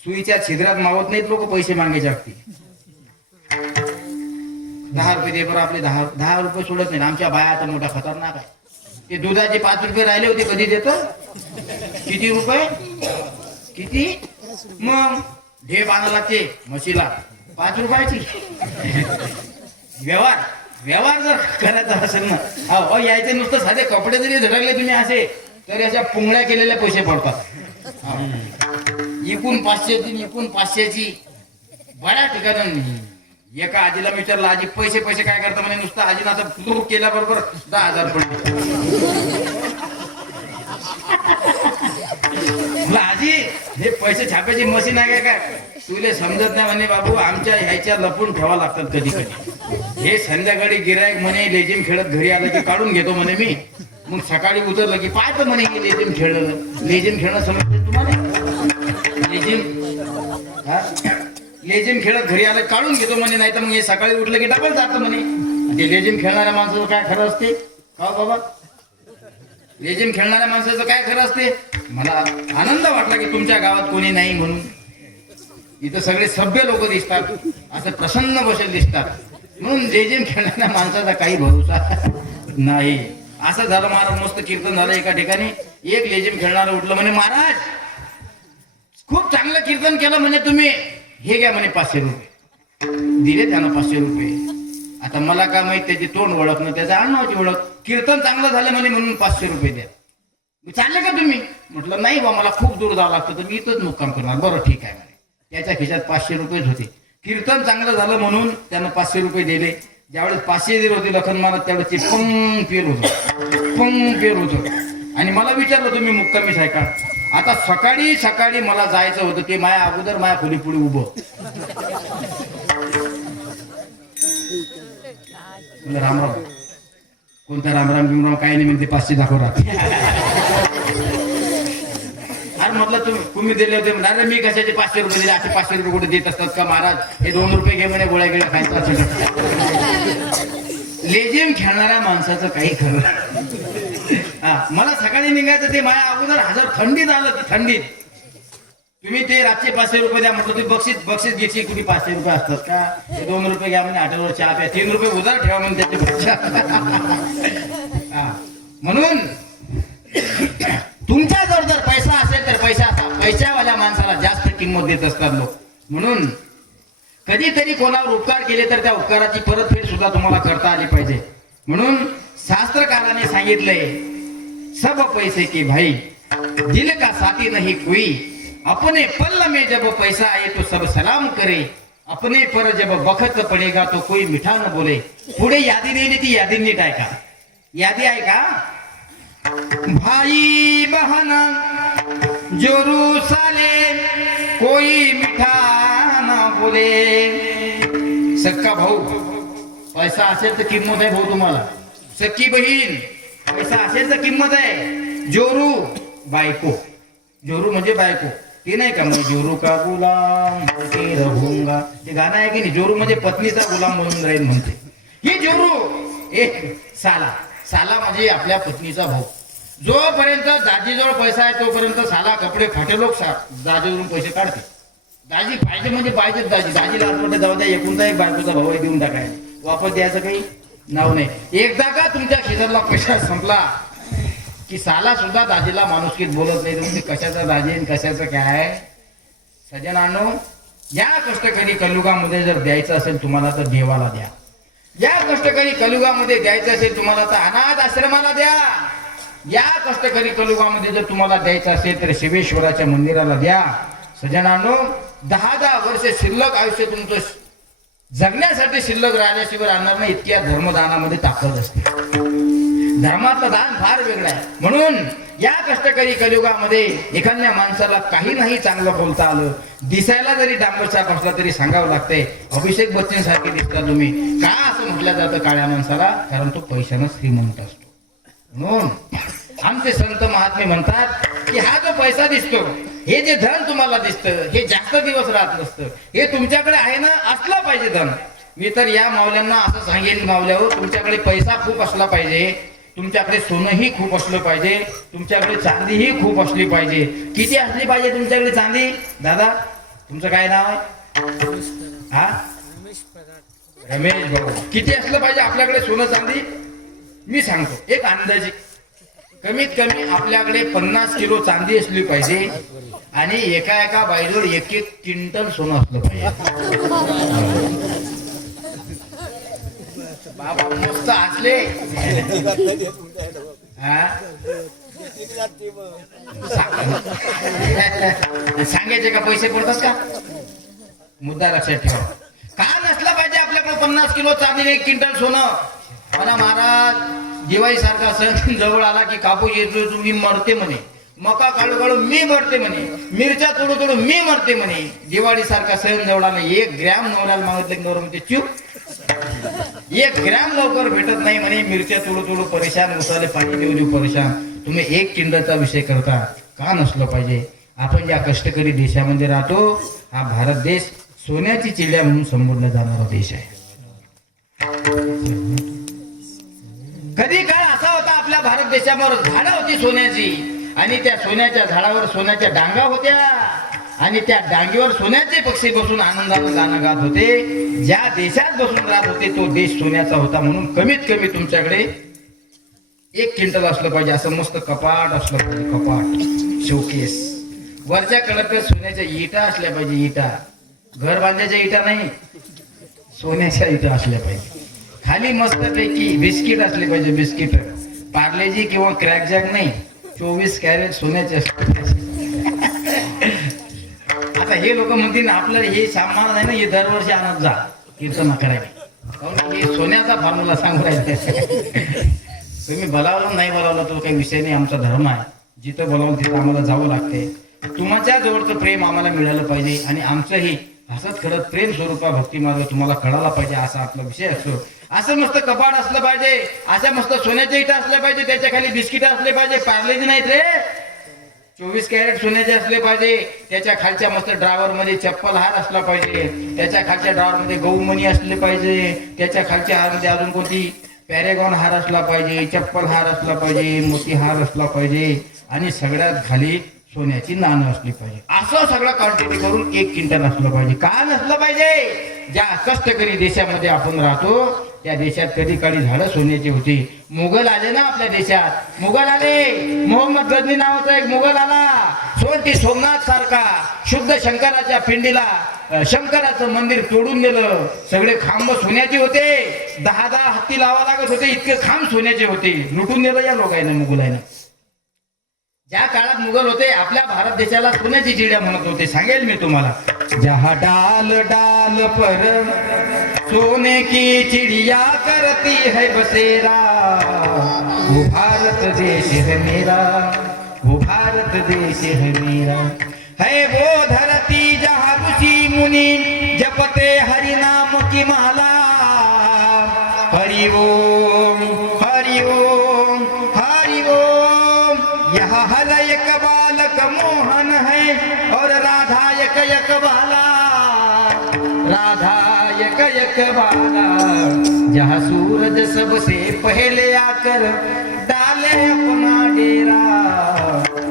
सुईच्या छिद्रात मावत नाहीत लोक पैसे मागायच्या अगदी. 10 रुपये दे बरं, आपले 10 रुपये सोडत नाही. आमच्या बाया आता मोठा खतरनाक आहे. ते दुधाचे 5 रुपये राहिले होते, कधी देत? किती रुपये? किती? मग ढेप आणायला लागते म्हशीला 5 रुपयाची. व्यवहार जर करायचा असेल ना, अहो यायचे नुसतं साधे कपडे जरी धडकले तुम्ही असे, तरी अशा पुंगळ्या केलेल्या पैसे पडतात. एकूण 500ची बऱ्या ठिकाणी. एका आजीला विचारलं, आजी पैसे काय करता म्हणे, नुसतं आजीनं असं केल्याबरोबर 10,000 पडले. आजी हे पैसे छापायची मशीन आहे काय? तुले समजत नाही म्हणे बाबू, आमच्या ह्याच्या लपून ठेवा लागतात कधी कधी. हे संध्याकाळी गिरायक म्हणे लेझिम खेळत घरी आलं की काढून घेतो म्हणे मी. मग सकाळी उतरलं की पाहतो म्हणे की लेझिम खेळलं. लेझिम खेळणं समजतं तुम्हाला? लेझिम खेळत घरी आलं काढून घेतो म्हणे, नाही तर मग हे सकाळी उठलं की डबल जातं म्हणे. ते लेझिम खेळणाऱ्या माणसाचं काय खरं असते का बाबा? लेझिम खेळणाऱ्या माणसाचं काय खरं असते? मला आनंद वाटला की तुमच्या गावात कोणी नाही म्हणून. इथं सगळे सभ्य लोक दिसतात, असं प्रसन्न बसेल दिसतात, म्हणून लेझिम खेळणाऱ्या माणसाचा काही भरोसा नाही. असं झालं महाराज, मस्त कीर्तन झालं एका ठिकाणी. एक लेझिम खेळणारं उठलं म्हणे, महाराज खूप चांगलं कीर्तन केलं म्हणे तुम्ही, हे घ्या म्हणे 500 रुपये. दिले त्यानं 500 रुपये. आता मला काय माहित त्याची तोंड ओळख ना त्याचा आडनावाची ओळख. कीर्तन चांगलं झालं म्हणे म्हणून 500 रुपये द्या. चालले का तुम्ही? म्हटलं नाही बा, मला खूप दूर जावं लागतं, तर मी इथंच मुक्काम करणार. बरं ठीक आहे म्हणे. त्याच्या खिशात 500 रुपयेच होते. कीर्तन चांगलं झालं म्हणून त्यानं 500 रुपये दिले. ज्यावेळेस 500 दिले होते लखन महाराज, त्यावेळेस ते पंग पेर होतं. आणि मला विचारलं तुम्ही मुक्कामीच आहे का? आता सकाळी मला जायचं होतं, ते माया अगोदर माया खोली पुढे उभं. रामराम कोणता रामराम बिमराम काय नाही म्हणते, 500 दाखव राहते. अरे म्हटलं तुम्ही दिले होते. अरे मी कशाचे 500 रुपये दिले? असे 500 रुपये कुठे देत असतात का महाराज? हे 2 रुपये घे म्हणे, गोळ्या गिळ्या खायचं असेल. लेझिम खेळणाऱ्या माणसाचं काही खरं. मला सकाळी निघायचं, ते माझ्या अगोदर हजर. थंडीत आलं, थंडीत. तुम्ही ते रातचे 500 रुपये द्या म्हटलं, तुम्ही बक्षीस घ्यायची कुठे 500 रुपये असतात का? 2 रुपये घ्या म्हणजे आठवड्यावर चहा प्या, 3 रुपये उधार ठेवा म्हणजे त्याचे. म्हणून तुमच्याजवळ जर पैसा असेल तर पैशावाल्या माणसाला जास्त किंमत देत असतात लोक. म्हणून कधीतरी कोणावर उपकार केले तर त्या उपकाराची परतफेड सुद्धा तुम्हाला करता आली पाहिजे. म्हणून शास्त्रकाराने सांगितलंय, सब पैसे की भाई दिल का साथी नहीं कोई, अपने पल्ल में जब पैसा आए तो सब सलाम करे, अपने पर जब बखत पडेगा तो कोई मिठा न बोले. पुढे यादी दिली, ती यादी नीट आहे का? यादी आहे का? भाई बहन जोरू साले कोई मिठा न बोले. सक्का भाऊ पैसा असेल तर किंमत आहे भाऊ तुम्हाला. सख्खी बहीण पैसा असेल तर किंमत आहे. जोरू बायको, जोरू म्हणजे बायको, ते नाही का मग जोरू का गुलाम होके रहूंगा, ते गाणं आहे की नाही? जोरू म्हणजे पत्नीचा गुलाम म्हणून राहील म्हणते. ही जोरू एक साला, साला म्हणजे आपल्या पत्नीचा भाऊ. जोपर्यंत दाजीजवळ पैसा आहे तोपर्यंत साला कपडे फाटेलोक दाजीवरून पैसे काढते. दाजी पाहिजे म्हणजे पाहिजेच. दाजीला आठवडे जाऊ द्या, एकुणचा एक बायकोचा भाऊ आहे, देऊन टाकाय, वापस द्यायचं काही नाव नाही. एकदा का तुमच्या खिशातला पैसा संपला की साला सुद्धा दाजीला माणुसकीत बोलत नाही. तुम्ही कशाचा दाजी आणि कशाचं काय? सज्जनांनो, या कष्टकरी कलियुगामध्ये जर द्यायचं असेल तुम्हाला तर देवाला द्या. या कष्टकरी कलियुगामध्ये द्यायचं असेल तुम्हाला तर अनाथ आश्रमाला द्या. या कष्टकरी कलियुगामध्ये जर तुम्हाला द्यायचं असेल तर शिवेश्वराच्या मंदिराला द्या. सज्जनांनो, 10 वर्ष शिल्लक आयुष्य तुमचं जगण्यासाठी शिल्लक राहिल्याशिवाय राहणार नाही. इतक्या धर्मदानामध्ये ताकद असते. धर्मातलं दान फार वेगळं आहे. म्हणून या कष्टकरी कलियुगामध्ये एखाद्या माणसाला काही नाही चांगलं बोलता आलं, दिसायला जरी डांबरछाप असला तरी सांगावं लागतंय, अभिषेक बच्चन सारखे दिसता तुम्ही. का असं म्हटलं जातं काळ्या माणसाला? कारण तो पैशानं श्रीमंत असतो. म्हणून आमचे संत महात्मे म्हणतात की हा जो पैसा दिसतो, हे जे धन तुम्हाला दिसतं, हे जास्त दिवस राहत नसतं. हे तुमच्याकडे आहे ना, असलं पाहिजे धन. मी तर या माऊल्यांना असं सांगेन, माऊल्यावर तुमच्याकडे पैसा खूप असला पाहिजे, तुमच्याकडे सोनंही खूप असलं पाहिजे, तुमच्याकडे चांदीही खूप असली पाहिजे. किती असली पाहिजे तुमच्याकडे चांदी? दादा तुमचं काय नाव आहे? हा, रमेश भाऊ. किती असलं पाहिजे आपल्याकडे सोनं चांदी? मी सांगतो एक अंदाजे. कमीत कमी आपल्याकडे 50 किलो चांदी असली पाहिजे आणि एका बाईजवळ 1-1 क्विंटल सोनं असलं पाहिजे. बाबा मस्त असले. सांगायचे का पैसे पडतात का? मुद्दा लक्षात ठेवा. का नसलं पाहिजे आपल्याकडे 50 किलो चांदी 1 क्विंटल सोनं? मला महाराज दिवाळी सारखा सण जवळ आला की कापूस येतो तुम्ही मरते म्हणे, मका काढू काढू मी मरते म्हणे, मिरच्या तोडू तोडू मी मरते म्हणे. दिवाळी सारखा सण जवळ आला, 1 ग्रॅम नवऱ्याला मागितलं की नवरा म्हणते चूप, 1 ग्रॅम लवकर भेटत नाही म्हणे. मिरच्या तोडू तोडू परेशान, उसाले पाणी देऊ देऊ परेशान. तुम्ही 1 क्विंटलचा विषय करता. का नसलं पाहिजे? आपण ज्या कष्टकरी देशामध्ये राहतो, हा भारत देश सोन्याची चिड्या म्हणून संबोधला जाणारा देश आहे. कधी काळ असा होता आपल्या भारत देशावर झाडं होती सोन्याची, आणि त्या सोन्याच्या झाडावर सोन्याच्या डांगा होत्या, आणि त्या डांगीवर सोन्याचे पक्षी बसून आनंदानं गाणं गात होते. ज्या देशात बसून राहत होते तो देश सोन्याचा होता. म्हणून कमीत कमी तुमच्याकडे 1 क्विंटल असलं पाहिजे. असं मस्त कपाट असलं पाहिजे, कपाट, शोकेस. वरच्या कडक सोन्याच्या इटा असल्या पाहिजे. इटा घर बांधायच्या इटा नाही, सोन्याच्या इटा असल्या पाहिजे. खाली मस्त पैकी बिस्किट असले पाहिजे. बिस्किट पार्लेजी किंवा क्रॅकजॅक नाही, 24 कॅरेट सोन्याचे असले पाहिजे. आता हे लोक म्हणतील आपल्याला हे सामान आहे ना, हे दरवर्षी आणत जा कीर्तन करायला. हे सोन्याचा फॉर्म्युला सांगू राहिले. तुम्ही बोलावलं नाही बोलावलं तो काही विषय नाही. आमचा धर्म आहे, जिथं बोलावलं तिथं आम्हाला जावं लागते. तुमच्या जवळचं प्रेम आम्हाला मिळालं पाहिजे, आणि आमचंही हसत खरत प्रेम स्वरूपा भक्ती मार्ग तुम्हाला कळाला पाहिजे, असा आपला विषय असतो. असं मस्त कपाट असलं पाहिजे, अशा मस्त सोन्याच्या इटा असल्या पाहिजे, त्याच्या खाली बिस्किट असले पाहिजे. पार्लेजी नाहीत रे, 24 कॅरेट सोन्याचे असले पाहिजे. त्याच्या खालच्या मस्त ड्रायव्हर मध्ये चप्पल हार असला पाहिजे, त्याच्या खालच्या ड्रायव्हर मध्ये गौमणी असले पाहिजे, त्याच्या खालच्या हार मध्ये अजून कोणती पॅरेगॉन हार असला पाहिजे, चप्पल हार असला पाहिजे, मोती हार असला पाहिजे, आणि सगळ्यात खाली सोन्याची नाणं असली पाहिजे. असं सगळं क्वांटिटी करून 1 क्विंटल असलं पाहिजे. का नसलं पाहिजे? ज्या कष्टकरी देशामध्ये आपण राहतो त्या देशात कधी काळी झाडं सोन्याची होती. मुघल आले ना आपल्या देशात, मुघल आले. मोहम्मद गजनी नावाचा एक मुघल आला. सोंटी सोमनाथ सारखा शुद्ध शंकराच्या पिंडीला शंकराचं मंदिर तोडून नेलं. सगळे खांब सोन्याचे होते, 10 हत्ती लावा लागत होते, इतके खांब सोन्याचे होते. लुटून नेलं या लोकांना, मुघलांना. ज्या काळात मुघल होते आपल्या भारत देशाला सोन्याची चिड्या म्हणत होते. सांगेल मी तुम्हाला, जहा डाल डाल पर सोने की चिड़िया करती है बसेरा, वो भारत देश है मेरा, वो भारत देश है मेरा. है वो धरती जहाँ ऋषि मुनि जपते हरि नाम की माला. हरि ओम हरि ओम हरि ओम. यहाँ हर एक बालक मोहन है और राधा एक एक बाला, राधा एक एक बाला. जहाँ सूरज सबसे पहले आकर डाले अपना डेरा,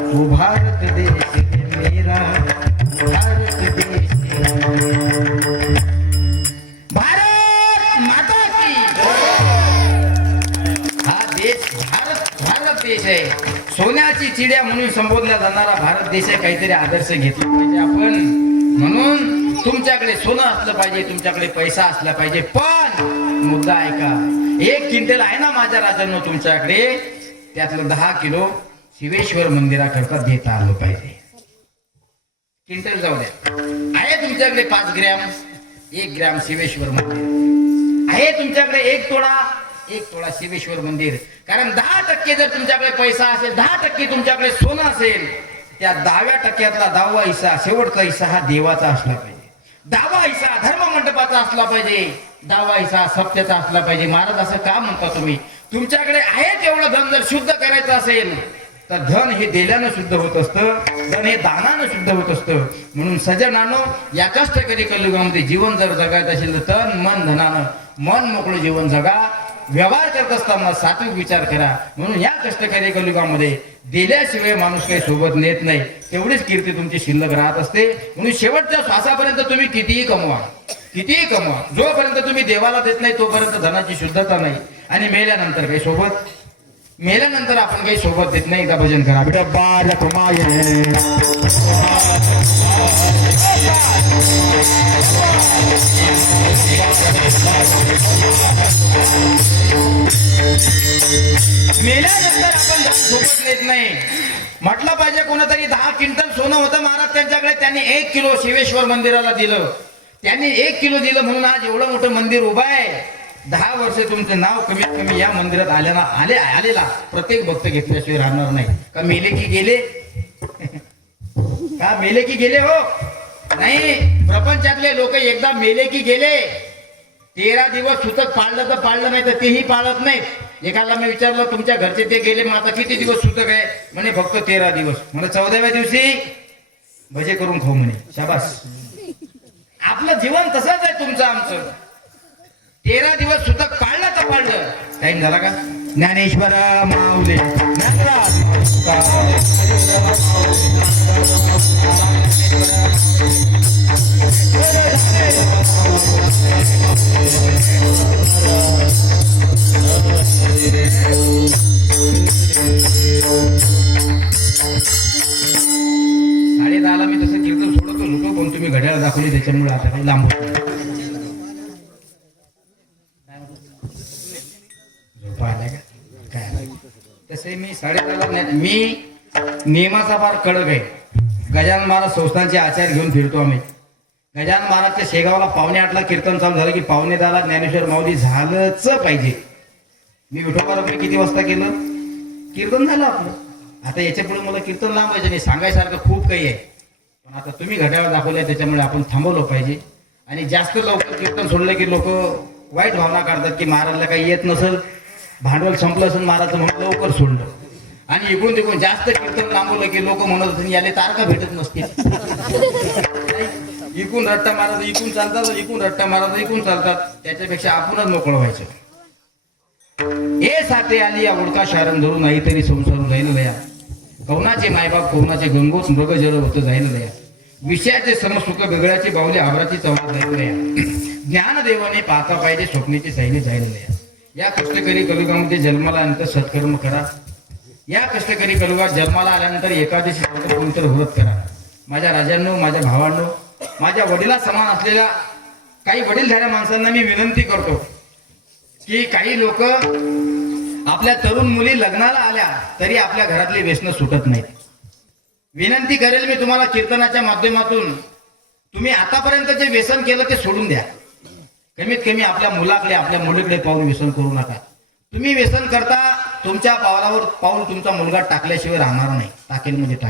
वो भारत देश है मेरा, भारत देश है मेरा. भारत माता की. हा देश भारत देश आहे. सोन्याची चिड्या म्हणून संबोधला जाणारा भारत देश आहे. काहीतरी आदर्श घेतला पाहिजे आपण. म्हणून तुमच्याकडे सोनं असलं पाहिजे, तुमच्याकडे पैसा असला पाहिजे. पण मुद्दा ऐका, 1 क्विंटल आहे ना माझ्या राजांनो तुमच्याकडे, त्यातलं 10 किलो शिवेश्वर मंदिराकरता देता आलं पाहिजे. क्विंटल जाऊ द्या, आहे तुमच्याकडे 5 ग्रॅम, 1 ग्रॅम शिवेश्वर मंदिर आहे तुमच्याकडे. 1 तोळा शिवेश्वर मंदिर. कारण 10% जर तुमच्याकडे पैसा असेल, 10% तुमच्याकडे सोनं असेल, त्या 10% 10वा हिस्सा, शेवटचा हिस्सा हा देवाचा असला पाहिजे. 10वा हिस्सा धर्म मंडपाचा असला पाहिजे. 10वा हिस्सा सत्याचा असला पाहिजे. महाराज असं का म्हणता तुम्ही? तुमच्याकडे आहे तेवढं धन जर शुद्ध करायचं असेल तर धन हे दिल्यानं शुद्ध होत असतं, धन हे दानानं शुद्ध होत असतं. म्हणून सज्जनानो, या कष्टकरी कलियुगामध्ये जीवन जर जगायचं असेल तर तन मन धनानं मन मोकळं जीवन जगा. व्यवहार करत असताना सात्विक विचार करा. म्हणून या कष्टकरी कलियुगामध्ये दिल्याशिवाय माणूस काही सोबत नेत नाही. तेवढीच कीर्ती तुमची शिल्लक राहत असते. म्हणून शेवटच्या श्वासापर्यंत तुम्ही कितीही कमवा, कितीही कमवा, जोपर्यंत तुम्ही देवाला देत नाही तोपर्यंत धनाची शुद्धता नाही. आणि मेल्यानंतर काही सोबत, मेल्यानंतर आपण काही सोबत देत नाही. एकदा भजन करा. बेटा बालक माये मेल्यानंतर आपण धन सोबत नेत नाही. म्हटलं पाहिजे कोणतरी 10 क्विंटल सोनं होतं महाराज त्यांच्याकडे, त्यांनी 1 किलो शिवेश्वर मंदिराला दिलं. त्यांनी 1 किलो दिलं म्हणून आज एवढं मोठं मंदिर उभं आहे. 10 वर्ष तुमचं नाव कमीत कमी या मंदिरात आलेला प्रत्येक भक्त घेतल्याशिवाय राहणार नाही. का मेले की गेले? का मेले की गेले? हो नाही, प्रपंचातले लोक एकदा मेले की गेले. 13 दिवस सुतक पाळलं तर पाळलं, नाही तर तेही पाळत नाहीत. एकाला मी विचारलं तुमच्या घरचे ते गेले, मग आता किती दिवस सुतक आहे? म्हणे फक्त 13 दिवस. म्हणजे 14व्या दिवशी भजे करून खाऊ म्हणे. शाबास. आपलं जीवन तसंच आहे तुमचं आमचं. 13 दिवस सुतक पाळलं तर पाळलं. टाइम झाला का? ज्ञानेश्वर माऊली ज्ञानराज ला मी तसं कीर्तन सोडतो लोक, पण तुम्ही घड्याळ दाखवली त्याच्यामुळे आता काही लांब होत नाही. तसे मी 10:30 मी नियमाचा फार कडक आहे. गजानन महाराज संस्थानचे आचार्य घेऊन फिरतो आम्ही. गजानन महाराजच्या शेगावला 7:45 कीर्तन चालू झालं की 7:10 ज्ञानेश्वर माऊली झालंच पाहिजे. मी विठोबाला किती वाजता केलं कीर्तन झालं आपलं. आता याच्या पुढे मला कीर्तन लांबायचं नाही, सांगायसारखं खूप काही आहे. पण आता तुम्ही घड्याळ दाखवलंय त्याच्यामुळे आपण थांबवलं पाहिजे. आणि जास्त लवकर कीर्तन सोडलं की लोक वाईट भावना काढतात की महाराजला काही येत नसेल, भांडवल संपलं असेल महाराज म्हणून लवकर सोडलं. आणि इकडून तिकडून जास्त कीर्तन लांबवलं की लोक म्हणत असेल याले तारखा भेटत नसतील. इकून रट्टा महाराज इकून चालतात, इकून रट्टा महाराज इकून चालतात. त्याच्यापेक्षा आपणच मोकळं व्हायचं. हे साथे आली या ओळखा शारण धरून नाही तरी संसारून जाईल लया. कौनाचे मायबाप कौनाचे गंगोत मृग जर होत जाईल लया. विषयाचे समसुख वेगळ्याची बाहुली आबराची चौदा जाईल लया. ज्ञानदेवाने पाहता पाहिजे स्वप्नेची सैली जाईल लया. या कष्टकरी कलियुगामध्ये जन्माला अंत सत्कर्म करा. या कष्टकरी कलयुगात जन्माला आल्यानंतर एकादशी पवित्र व्रत करा. माझ्या राजांनो, माझ्या भावांनो, माझ्या वडिला समान असलेल्या काही वडीलधाऱ्या माणसांना मी विनंती करतो की काही लोक आपल्या तरुण मुली लग्नाला आल्या तरी आपल्या घरातली व्यसनं सुटत नाहीत. विनंती करेल मी तुम्हाला कीर्तनाच्या माध्यमातून, तुम्ही आतापर्यंत जे व्यसन केलं ते सोडून द्या. कमीत कमी आपल्या मुलाकडे, आपल्या मुलीकडे पाहून व्यसन करू नका. तुम्ही व्यसन करता, तुमच्या पावलावर पाऊल तुमचा मुलगा टाकल्याशिवाय राहणार नाही. टाकेल म्हणजे टाकेल.